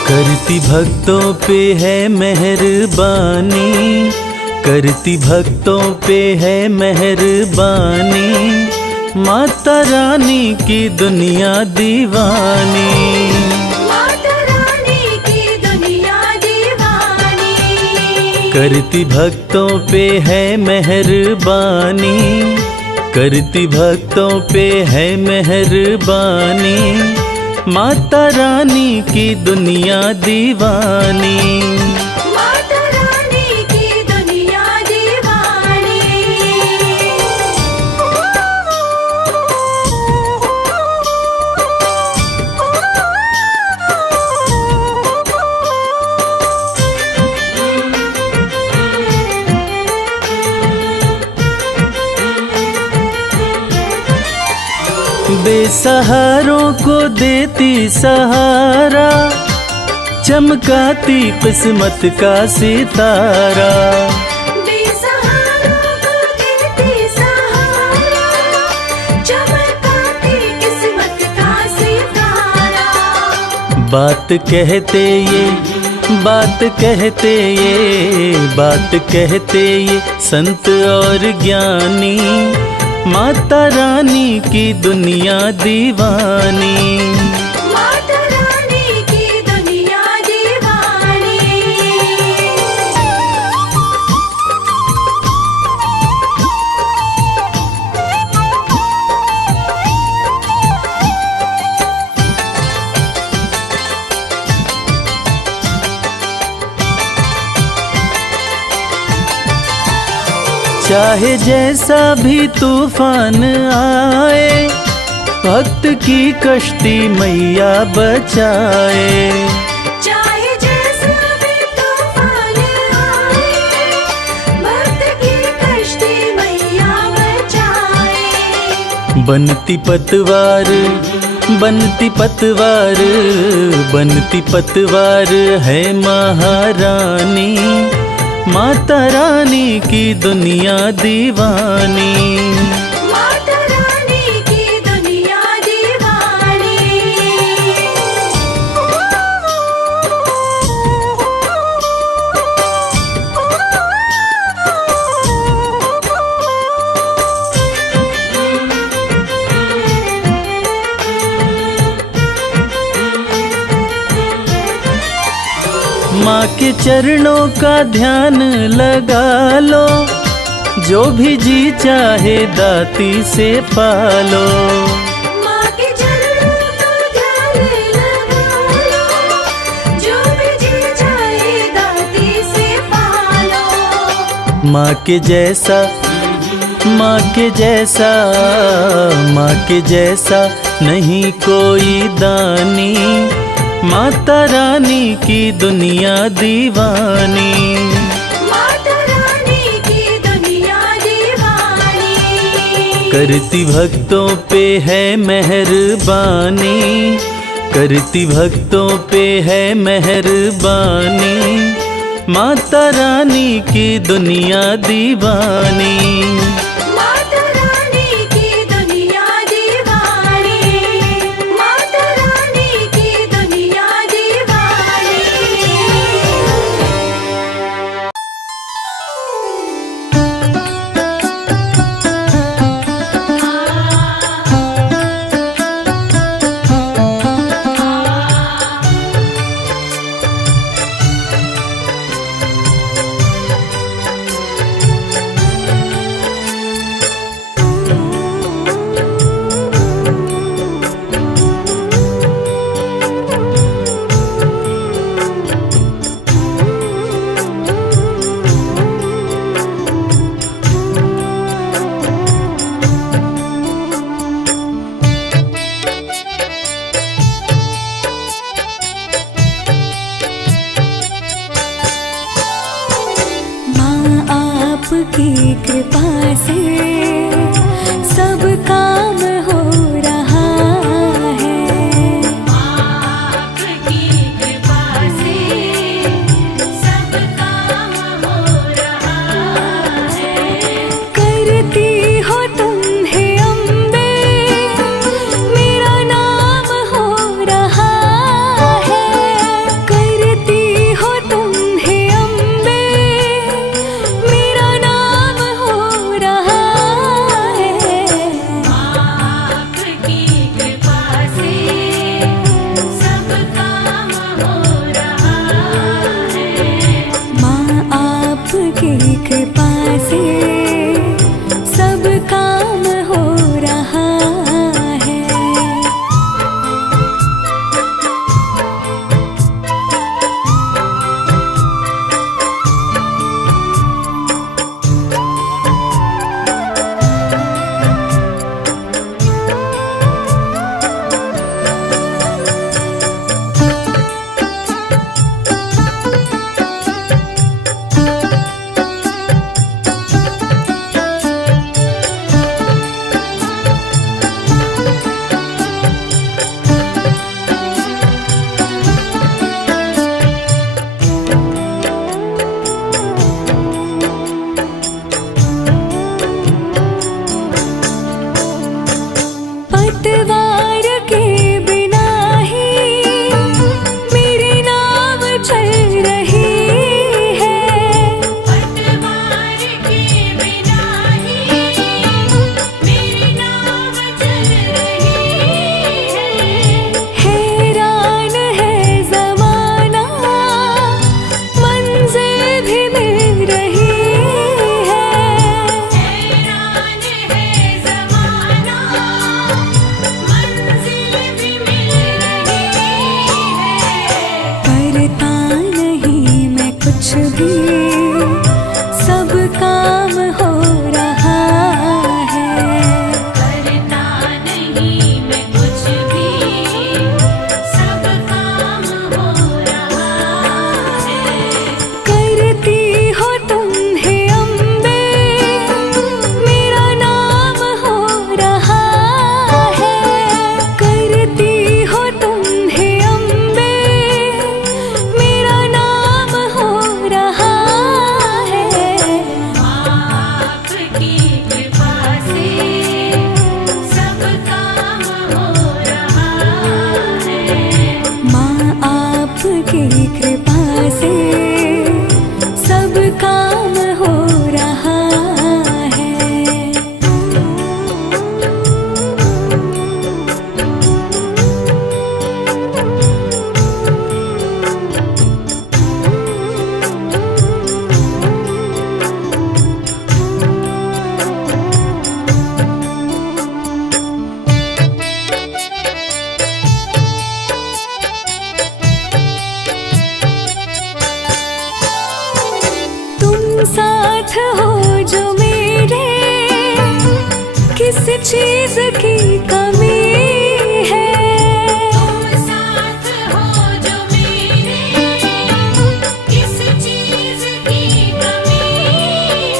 करती भक्तों पे है मेहरबानी, करती भक्तों पे है मेहरबानी, माता रानी की दुनिया दीवानी। माता रानी की दुनिया दीवानी। करती भक्तों पे है मेहरबानी, करती भक्तों पे है मेहरबानी, माता रानी की दुनिया दीवानी। माता रानी की दुनिया दीवानी। बेसहारों को देती सहारा, चमकाती किस्मत का सितारा। बेसहारों को देती सहारा, चमकाती किस्मत का सितारा। बात कहते ये, बात कहते ये, बात कहते ये संत और ज्ञानी, माता रानी की दुनिया दीवानी। माता रानी की दुनिया दीवानी। चाहे जैसा भी तूफान आए, भक्त की कश्ती मैया बचाए। चाहे जैसा भी तूफान आए, भक्त की कश्ती मैया बचाए। बनती पतवार, बनती पतवार, बनती पतवार है महारानी, माता रानी की दुनिया दीवानी। माता रानी की दुनिया दीवानी। माँ के चरणों का ध्यान लगा लो, जो भी जी चाहे दाती से पालो। माँ के चरणों का ध्यान लगा लो, जो भी जी चाहे दाती से पालो। माँ के जैसा, माँ के जैसा, माँ के जैसा नहीं कोई दानी, माता रानी की दुनिया दीवानी। माता रानी की दुनिया दीवानी। करती भक्तों पे है मेहरबानी, करती भक्तों पे है मेहरबानी, माता रानी की दुनिया दीवानी। माता रानी की दुनिया दीवानी। माता रानी की दुनिया दीवानी। से सब काम हो रहा है। आपकी कृपा से सब काम हो रहा है। करती हो तुम हे अम्बे, मेरा नाम हो रहा है। करती हो तुम हे अम्बे, मेरा नाम हो रहा है। आपकी कृपा से सब काम हो रहा है। माँ आपकी कृपा से सब काम हो रहा है। पतवार के बिना ही मेरी नाव चल रही है। पतवार के बिना ही मेरी नाव चल रही है। हैरान है ज़माना, मंजिल भी मिल रही है। हैरान है ज़माना, मंजिल भी मिल रही है। करता नहीं मैं कुछ भी, सब काम हो रहा है। करता नहीं मैं कुछ भी, सब काम हो रहा है। करती हो तुम हे अम्बे, मेरा नाम हो रहा है। करती हो तुम हे अम्बे, मेरा नाम हो रहा है। आपकी कृपा से सब काम हो रहा है। माँ आपकी कृपा से सब काम हो रहा है। तुम साथ हो जो मेरे, किस चीज की कमी है। तुम साथ हो जो मेरे, किस चीज़ की कमी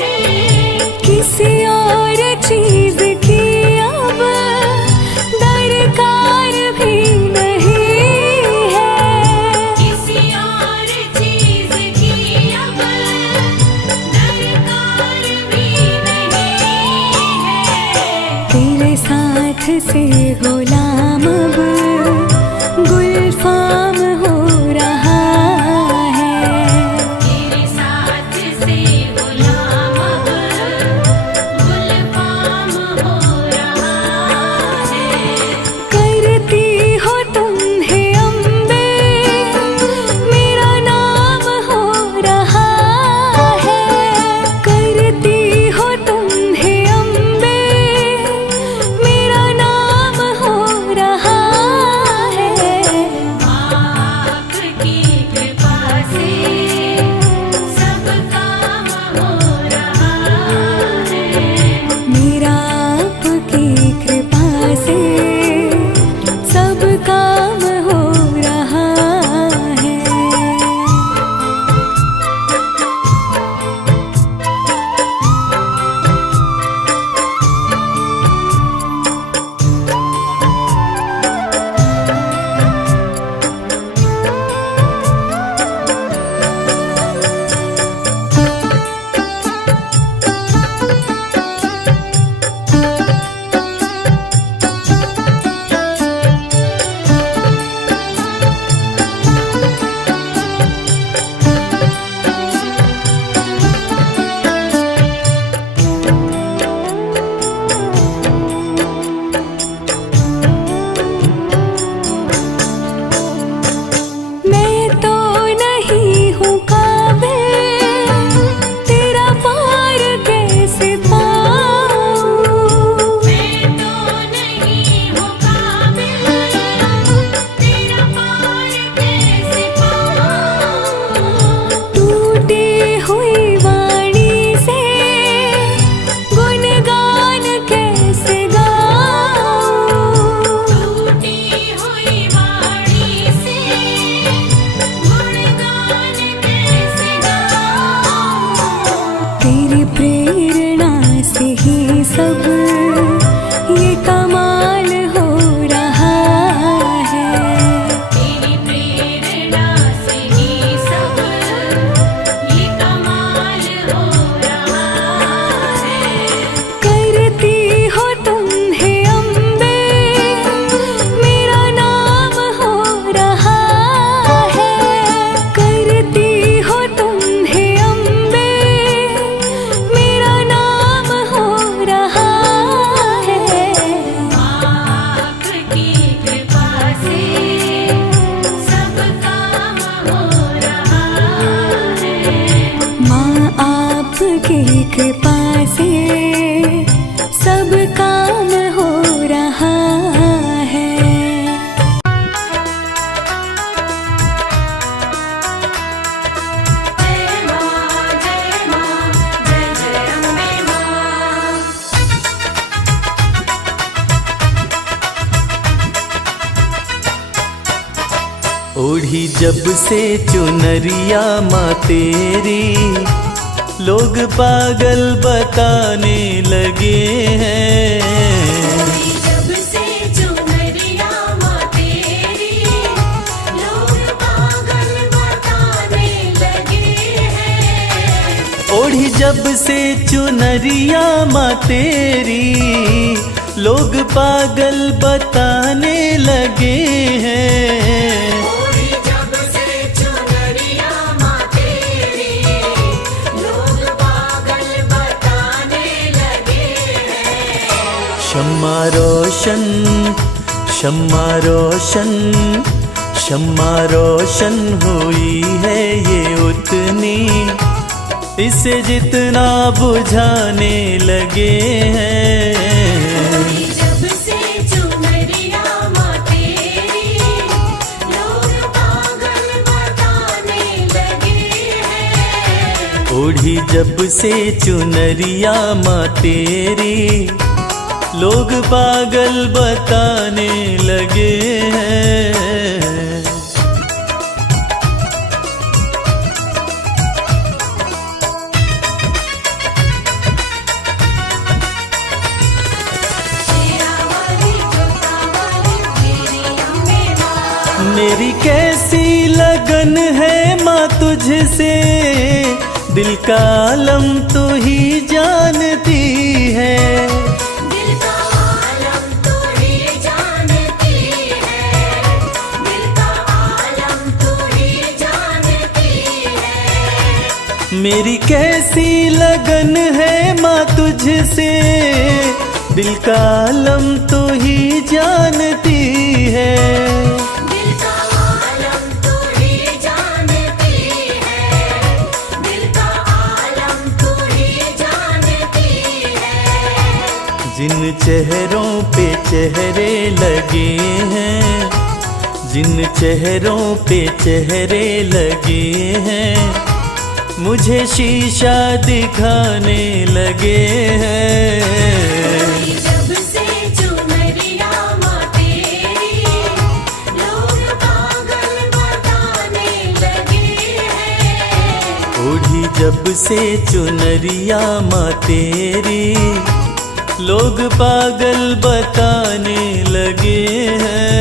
है। किसी और चीज की अब दरकार भी नहीं है। किसी और चीज़ की अब दरकार भी नहीं है। तेरे साथ से गुलाम अब गुलफाम हो रहा है। तेरे साथ से गुलाम अब गुलफाम हो रहा है। करती हो तुम हे अम्बे, मेरा नाम हो रहा है। करती हो तुम हे अम्बे, मेरा नाम हो रहा सब काम हो रहा है। जय माँ जय जय अम्बे माँ। ओढ़ी जब से चुनरिया माँ तेरी, लोग पागल बताने लगे हैं। जब से चुनरिया माँ तेरी, लोग पागल बताने लगे हैं। ओढ़ी जब से चुनरिया माँ तेरी, लोग पागल बताने लगे हैं। ओढ़ी जब से चुनरिया माँ तेरी, लोग पागल बताने लगे हैं। शम्मा रोशन शम्मा रोशन शम्मा रोशन हुई है ये उतनी, इसे जितना बुझाने लगे हैं। जब से चुनरिया माँ तेरी, लोग पागल बताने लगे हैं। ओढ़ी जब से चुनरिया माँ तेरी, लोग पागल बताने लगे हैं। तेरा वाली जोता वाली मेरी अम्बे माँ। मेरी कैसी लगन है माँ तुझसे, दिल का आलम तू ही जानती है। दिल का आलम तू ही जानती है। दिल का आलम तू ही जानती है। मेरी कैसी लगन है माँ तुझसे, दिल का आलम तू ही जानती है। दिल का आलम तू ही जानती है। दिल का आलम तू ही जानती है। जिन चेहरों पे चेहरे लगे हैं, जिन चेहरों पे चेहरे लगे हैं, मुझे शीशा दिखाने लगे हैं। जब से चुनरिया माँ तेरी, लोग पागल बताने लगे हैं। ओढ़ी जब से चुनरिया माँ तेरी, लोग पागल बताने लगे हैं।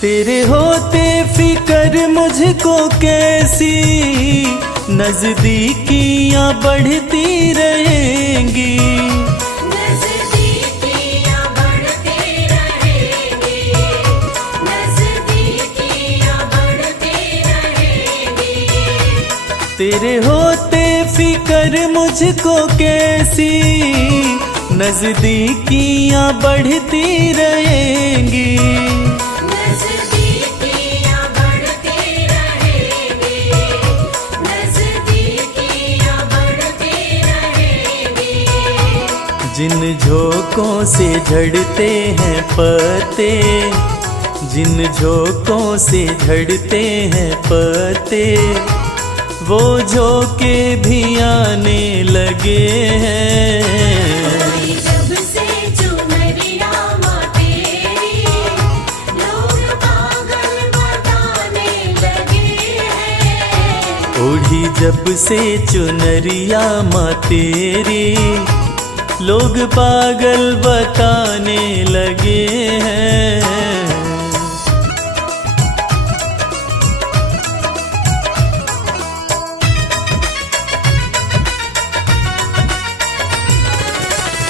तेरे होते फिकर मुझको कैसी, नजदीकियां बढ़ती रहेंगी। नज़दीकियाँ बढ़ती रहेंगी। नज़दीकियाँ बढ़ती रहेंगी। तेरे होते फिकर मुझको कैसी, नजदीकियां बढ़ती रहेंगी। नज़दीकियाँ बढ़ती रहेंगी। नज़दीकियाँ बढ़ती रहेंगी। जिन झोंकों से झड़ते हैं पत्ते, जिन झोंकों से झड़ते हैं पत्ते, वो झोंके भी आने लगे हैं। जब से चुनरिया माँ तेरी, लोग पागल बताने लगे हैं। ओढ़ी जब से चुनरिया माँ तेरी, लोग पागल बताने लगे हैं।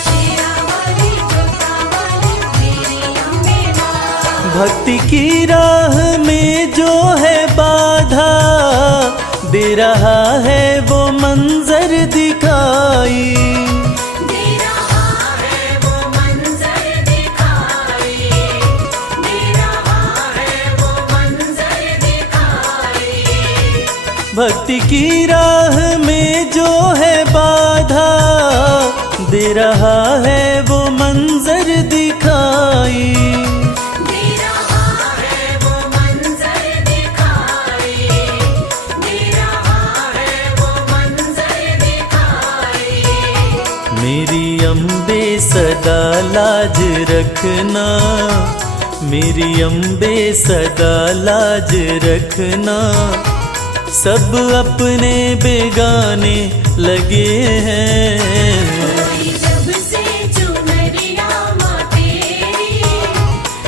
तेरा वाली जोता वाली मेरी अम्बे माँ। भक्ति की राह में जो है बाधा, दे रहा है वो मंजर दिखा दिखाई। दे रहा है वो मंजर दिखाई, दे रहा है वो मंजर दिखाई। भक्ति की राह में जो है बाधा, दे रहा है वो मंजर दिखाई। दे रहा है वो मंजर दिखाई, दे रहा है वो मंजर दिखाई। मेरी अम्बे सदा लाज रखना, मेरी अम्बे सदा लाज रखना। सब अपने बेगाने लगे हैं। कोई जब से चुनरिया माँ तेरी,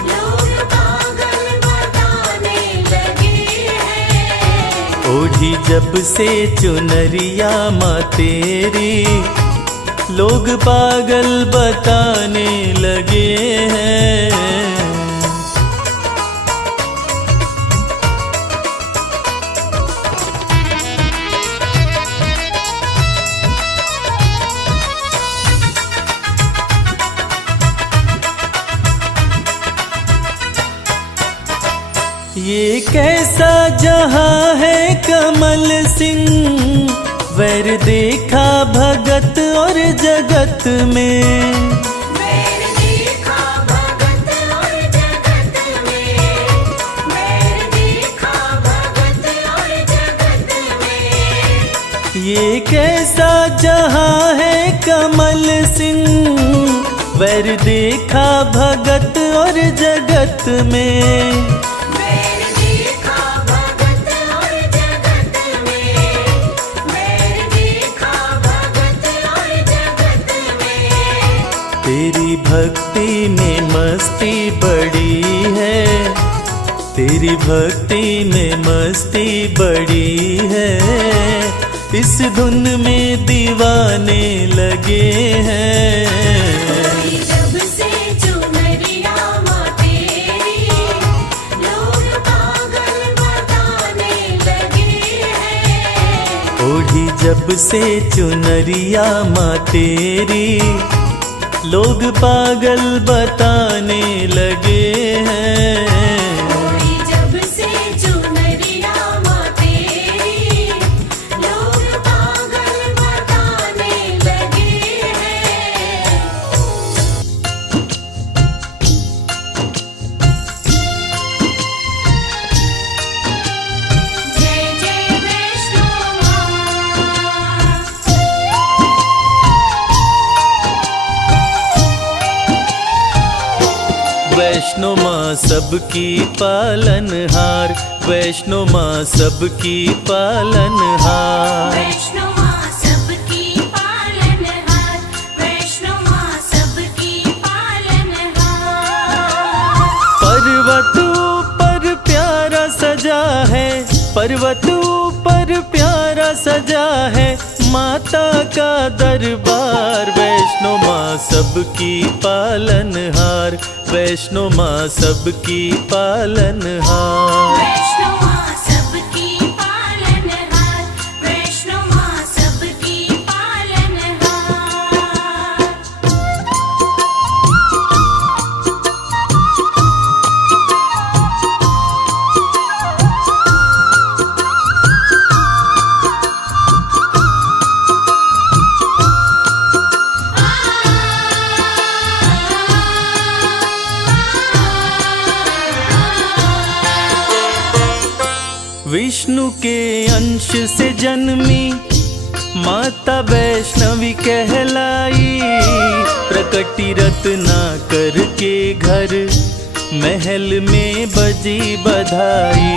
लोग पागल बताने लगे हैं। ओढ़ी जब से चुनरिया माँ तेरी, लोग पागल बताने लगे हैं। ये कैसा जहां है कमल सिंह, वैर देखा भगत और जगत में। वैर देखा भगत और जगत में, वैर देखा भगत और जगत में। ये कैसा जहां है कमल सिंह, वैर देखा भगत और जगत में। वैर देखा भगत और जगत में, वैर देखा भगत और जगत में। तेरी भक्ति में मस्ती बड़ी है, तेरी भक्ति में मस्ती बड़ी है। इस धुन में दीवाने लगे हैं। कोई जब से चुनरिया माँ तेरी, लोग पागल बताने लगे हैं। ओढ़ी जब से चुनरिया माँ तेरी, लोग पागल बताने लगे हैं। कोई जब से चुनरिया माँ तेरी, लोग पागल बताने लगे हैं। जय जय वैष्णो माँ। वैष्णो माँ सबकी पालनहार, वैष्णो माँ सबकी पालनहार। वैष्णो माँ सबकी पालनहार, वैष्णो माँ सबकी पालनहार। पर्वत ऊपर प्यारा सजा है, पर्वत ऊपर प्यारा सजा है माता का दरबार। वैष्णो माँ सबकी पालनहार, वैष्णो माँ सबकी पालनहार। वैष्णो माँ सबकी पालनहार, वैष्णो माँ सबकी पालनहार। विष्णु के अंश से जन्मी माता वैष्णवी कहलाई। प्रकटी रत्ना करके घर महल में बजी बधाई।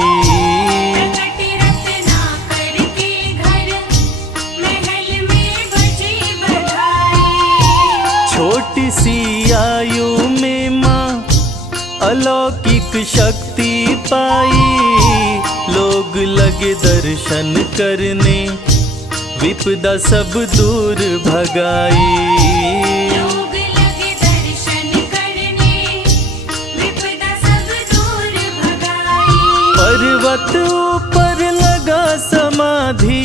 प्रकटी रत्ना करके घर महल में बजी बधाई। छोटी सी आयु में माँ अलौकिक शक्ति पाई। लोग लगे दर्शन करने विपदा सब दूर भगाई। लोग लगे दर्शन करने विपदा सब दूर भगाई। पर्वत ऊपर लगा समाधि,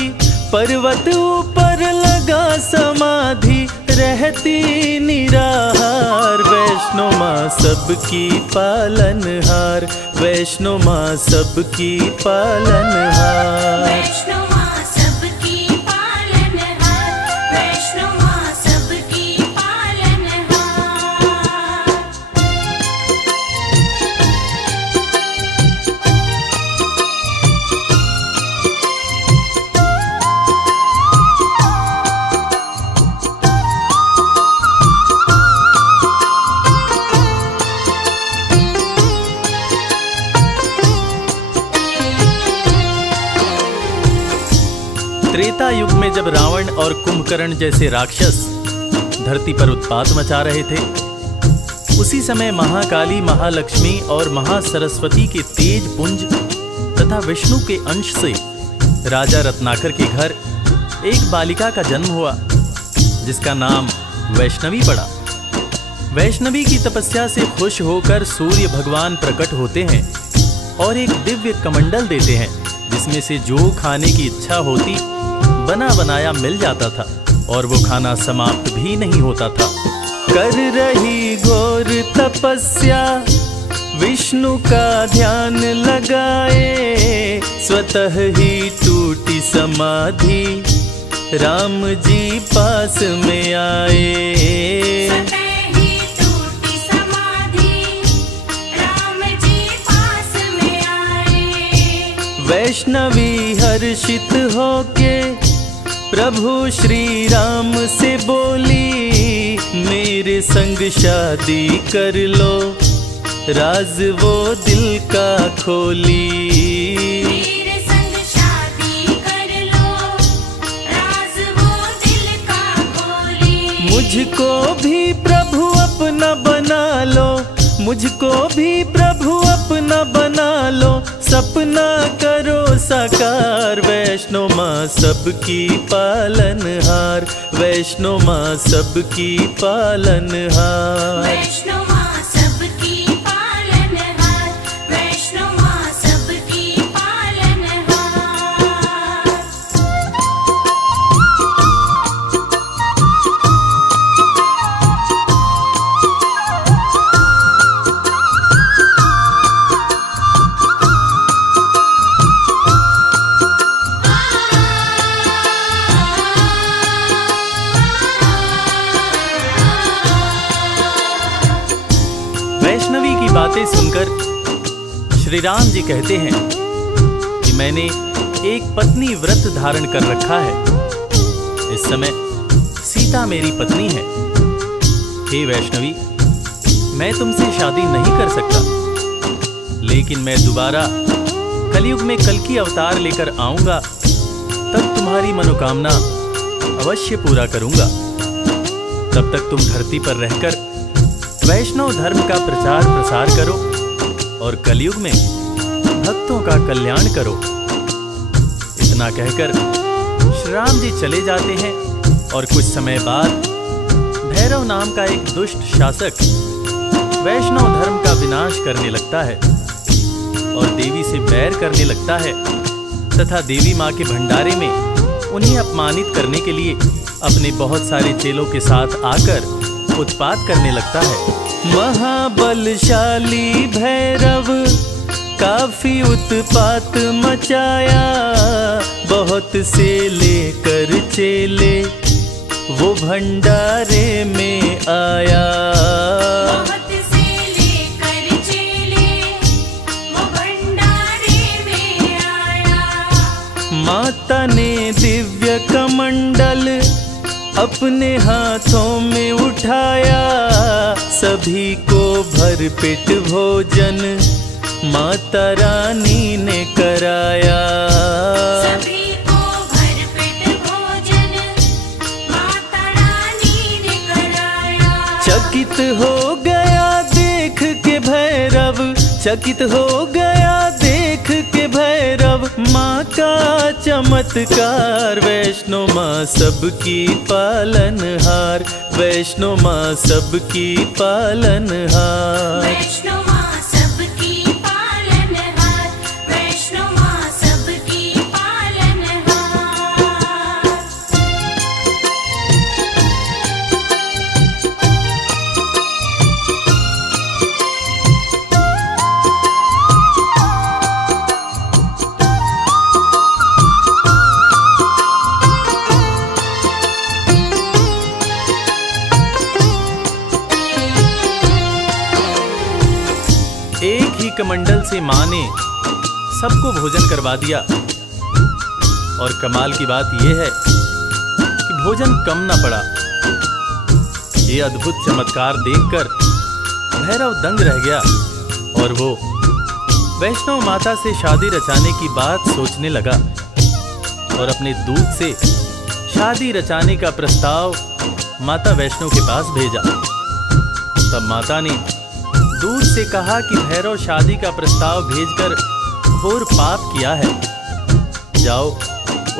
पर्वत ऊपर लगा समाधि रहती निराहार। वैष्णो माँ सबकी पालनहार, वैष्णो माँ सबकी पालनहार। वैष्णो माँ सबकी पालनहार, वैष्णो माँ सबकी पालनहार। त्रेता युग में जब रावण और कुंभकर्ण जैसे राक्षस धरती पर उत्पात मचा रहे थे, उसी समय महाकाली, महालक्ष्मी और महासरस्वती के तेज पुंज तथा विष्णु के अंश से राजा रत्नाकर के घर एक बालिका का जन्म हुआ, जिसका नाम वैष्णवी पड़ा। वैष्णवी की तपस्या से खुश होकर सूर्य भगवान प्रकट होते हैं और एक दिव्य कमंडल देते हैं, जिसमें से जो खाने की इच्छा होती बना बनाया मिल जाता था और वो खाना समाप्त भी नहीं होता था। कर रही घोर तपस्या विष्णु का ध्यान लगाए, स्वतः ही टूटी समाधि राम जी पास में आए। स्वतः ही टूटी समाधि राम जी पास में आए। वैष्णवी हर्षित होके प्रभु श्री राम से बोली, मेरे संग शादी कर लो, राज वो दिल का खोली। मेरे संग शादी कर लो, राज वो दिल का खोली। मुझको भी प्रभु अपना बना लो, मुझको भी प्रभु अपना बना लो, सपना करो साकार। वैष्णो माँ सबकी पालनहार, वैष्णो माँ सबकी पालनहार। वैष्णो माँ सबकी पालनहार, वैष्णो माँ सबकी पालनहार। वैष्णवी की बातें सुनकर श्री राम जी कहते हैं कि मैंने एक पत्नी व्रत धारण कर रखा है। इस समय सीता मेरी पत्नी है। हे वैष्णवी, मैं तुमसे शादी नहीं कर सकता, लेकिन मैं दोबारा कलयुग में कल्कि अवतार लेकर आऊंगा, तब तुम्हारी मनोकामना अवश्य पूरा करूंगा। तब तक तुम धरती पर रहकर वैष्णव धर्म का प्रचार प्रसार करो और कलयुग में भक्तों का कल्याण करो। इतना कहकर श्री राम जी चले जाते हैं और कुछ समय बाद भैरव नाम का एक दुष्ट शासक वैष्णव धर्म का विनाश करने लगता है और देवी से बैर करने लगता है तथा देवी माँ के भंडारे में उन्हें अपमानित करने के लिए अपने बहुत सारे चेलों के साथ आकर उत्पात करने लगता है। महाबलशाली भैरव काफी उत्पात मचाया, बहुत से लेकर चेले वो भंडारे में आया। बहुत से लेकर चेले वो भंडारे में आया। माता ने दिव्य कमंडल अपने हाथों में उठाया, सभी को भरपेट भोजन माता रानी ने कराया। सभी को भरपेट भोजन माता रानी ने कराया। चकित हो गया देख के भैरव, चकित हो गया देख के भैरव माँ का चमत्कार। वैष्णो माँ सबकी पालनहार, वैष्णो माँ सबकी पालनहार। वैष्णो माँ सबकी पालनहार, वैष्णो माँ सबकी पालनहार। एक कमंडल से माँ ने सबको भोजन करवा दिया। और कमाल की बात यह है कि भोजन कम ना पड़ा। ये अद्भुत चमत्कार देखकर भैरव दंग रह गया और वो वैष्णव माता से शादी रचाने की बात सोचने लगा और अपने दूत से शादी रचाने का प्रस्ताव माता वैष्णव के पास भेजा। तब माता ने दूत से कहा कि भैरव शादी का प्रस्ताव भेजकर घोर पाप किया है। जाओ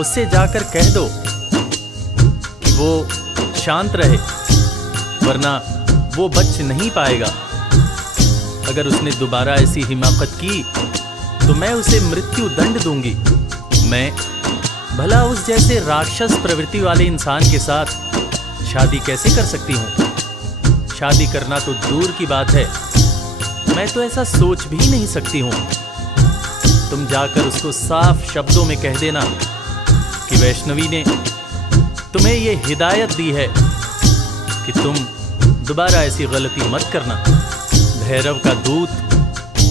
उससे जाकर कह दो कि वो शांत रहे, वरना वो बच नहीं पाएगा। अगर उसने दोबारा ऐसी हिमाकत की तो मैं उसे मृत्यु दंड दूंगी। मैं भला उस जैसे राक्षस प्रवृत्ति वाले इंसान के साथ शादी कैसे कर सकती हूँ? शादी करना तो दूर की बात है, मैं तो ऐसा सोच भी नहीं सकती हूँ। तुम जाकर उसको साफ शब्दों में कह देना कि वैष्णवी ने तुम्हें ये हिदायत दी है कि तुम दोबारा ऐसी गलती मत करना। भैरव का दूत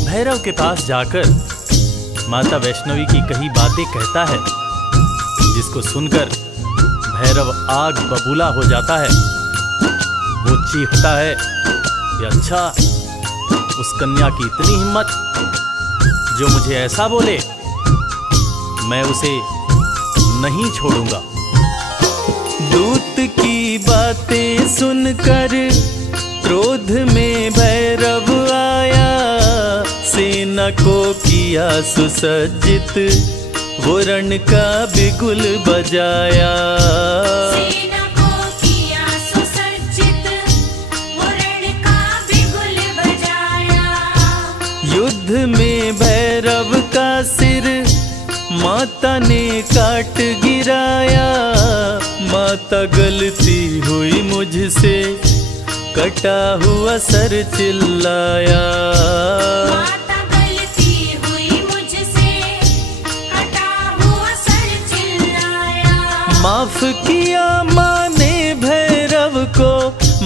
भैरव के पास जाकर माता वैष्णवी की कही बातें कहता है, जिसको सुनकर भैरव आग बबूला हो जाता है। वो चीखता है कि अच्छा, उस कन्या की इतनी हिम्मत जो मुझे ऐसा बोले, मैं उसे नहीं छोड़ूंगा। दूत की बातें सुनकर क्रोध में भैरव आया, सेना को किया सुसज्जित, वो रण का बिगुल बजाया। सेना को किया सुसज्जित, वो रण का बिगुल बजाया। युद्ध में भैरव का सिर माता ने काट गिराया। माता गलती हुई मुझसे, कटा हुआ सर चिल्लाया। माता गलती हुई मुझसे, कटा हुआ सर चिल्लाया। माफ किया माँ ने भैरव को,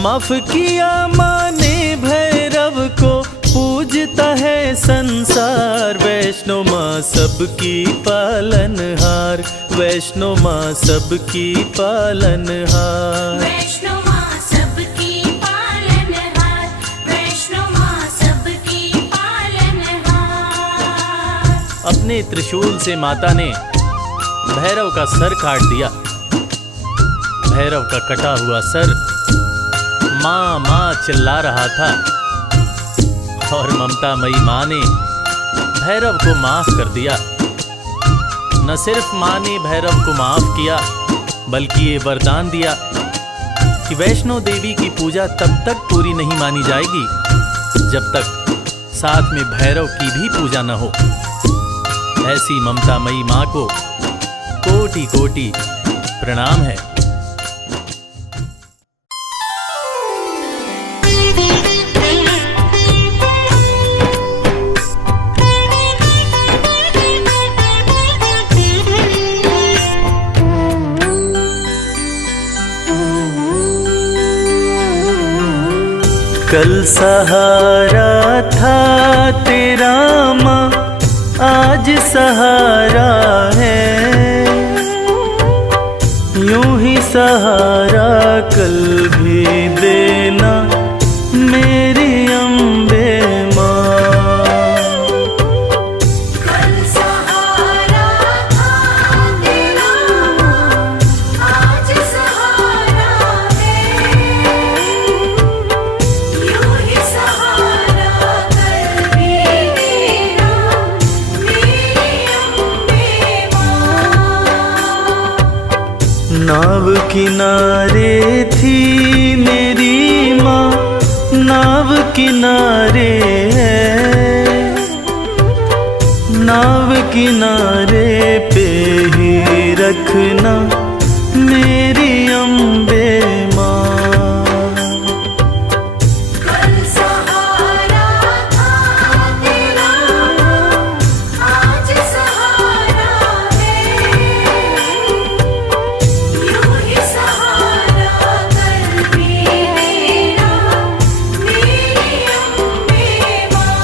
माफ किया माँ ने भैरव को, पूजता है संसार। वैष्णो माँ सबकी पालनहार, वैष्णो माँ सबकी पालनहार। वैष्णो माँ सबकी पालनहार, वैष्णो माँ सबकी पालनहार। अपने त्रिशूल से माता ने भैरव का सर काट दिया। भैरव का कटा हुआ सर माँ माँ चिल्ला रहा था और ममतामयी माँ ने भैरव को माफ कर दिया। न सिर्फ माँ ने भैरव को माफ किया, बल्कि ये वरदान दिया कि वैष्णो देवी की पूजा तब तक पूरी नहीं मानी जाएगी जब तक साथ में भैरव की भी पूजा न हो। ऐसी ममतामयी माँ को कोटि कोटि प्रणाम है। कल सहारा था तेरा माँ, आज सहारा है। यूं ही सहारा कल भी देना मेरी अम्बे माँ। कल सहारा था तेरा, आज सहारा है। यूं ही सहारा कल भी तेरा, मेरी अम्बे माँ। नाव किनारे थी मेरी माँ, नाव किनारे है। नाव किनारे पे ही रखना मेरी अम्बे माँ। कल सहारा था तेरा, आज सहारा है। यूं ही सहारा कल भी तेरा, मेरी अम्बे माँ।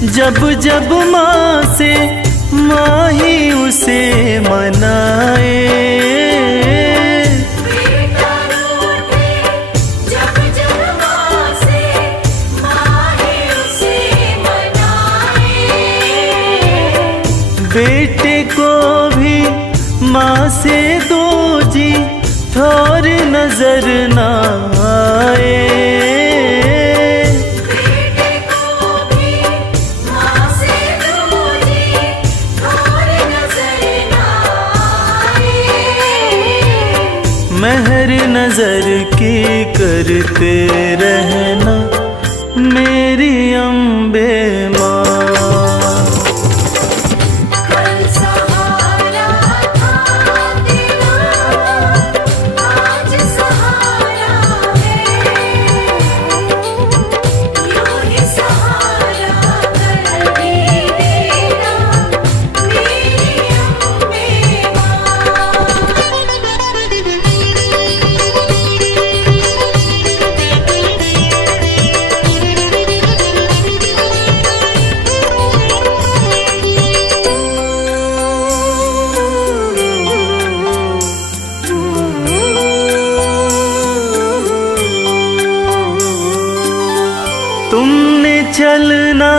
जब जब माँ से माही उसे मनाए, बेटा रूठे जब जब माँ से माही उसे मनाए। बेटे को भी माँ से दो जी थोर नजर ना आए। बेटे को भी माँ से दूजी और नजर ना आए। मेहर नजर की करते रहना मेरी अम्बे माँ। कल सहारा था तेरा, आज सहारा है। यूं ही सहारा कर भी देना मेरी अम्बे माँ। तुमने चलना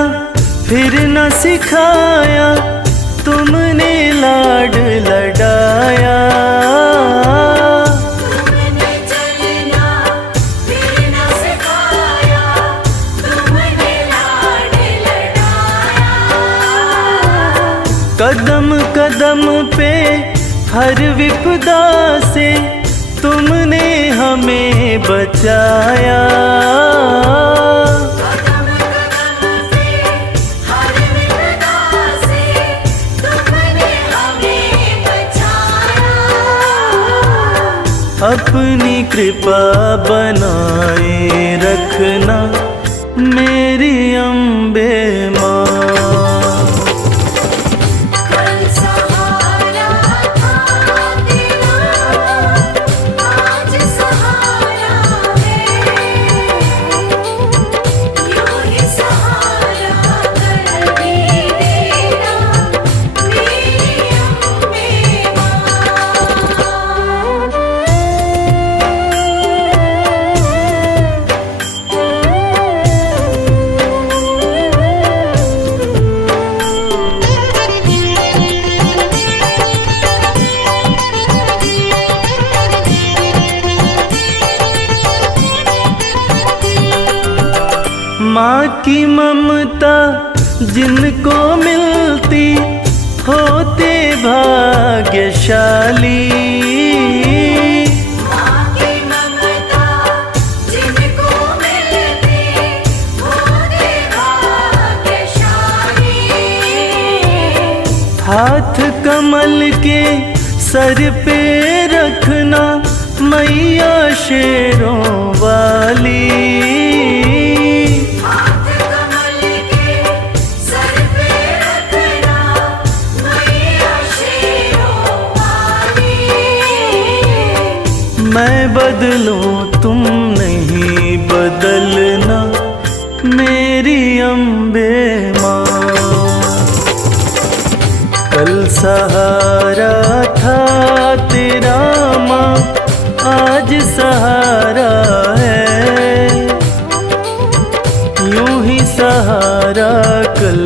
फिर न सिखाया, तुमने लाड लडाया। तुमने चलना फिर न सिखाया, तुमने लाड लड़ाया। कदम कदम पे हर विपदा से तुमने हमें बचाया। कदम कदम से हर विपदा से तुमने हमें बचाया। अपनी कृपा बनाए रखना मेरी अम्बे माँ। कल सहारा था तेरा, आज सहारा है। यूं ही सहारा कर भी देना मेरी अम्बे माँ। माँ की ममता जिनको मिलती होते भाग्यशाली। माँ की ममता जिनको मिलती होते भाग्यशाली। हाथ कमल के सर पे रखना मैया शेरों वाली। हाथ कमल के सर पे रखना मैया शेरों वाली। मैं बदलूं तुम नहीं बदलना मेरी अम्बे माँ। कल सहारा था तेरा माँ, आज सहारा है। यूं ही सहारा कल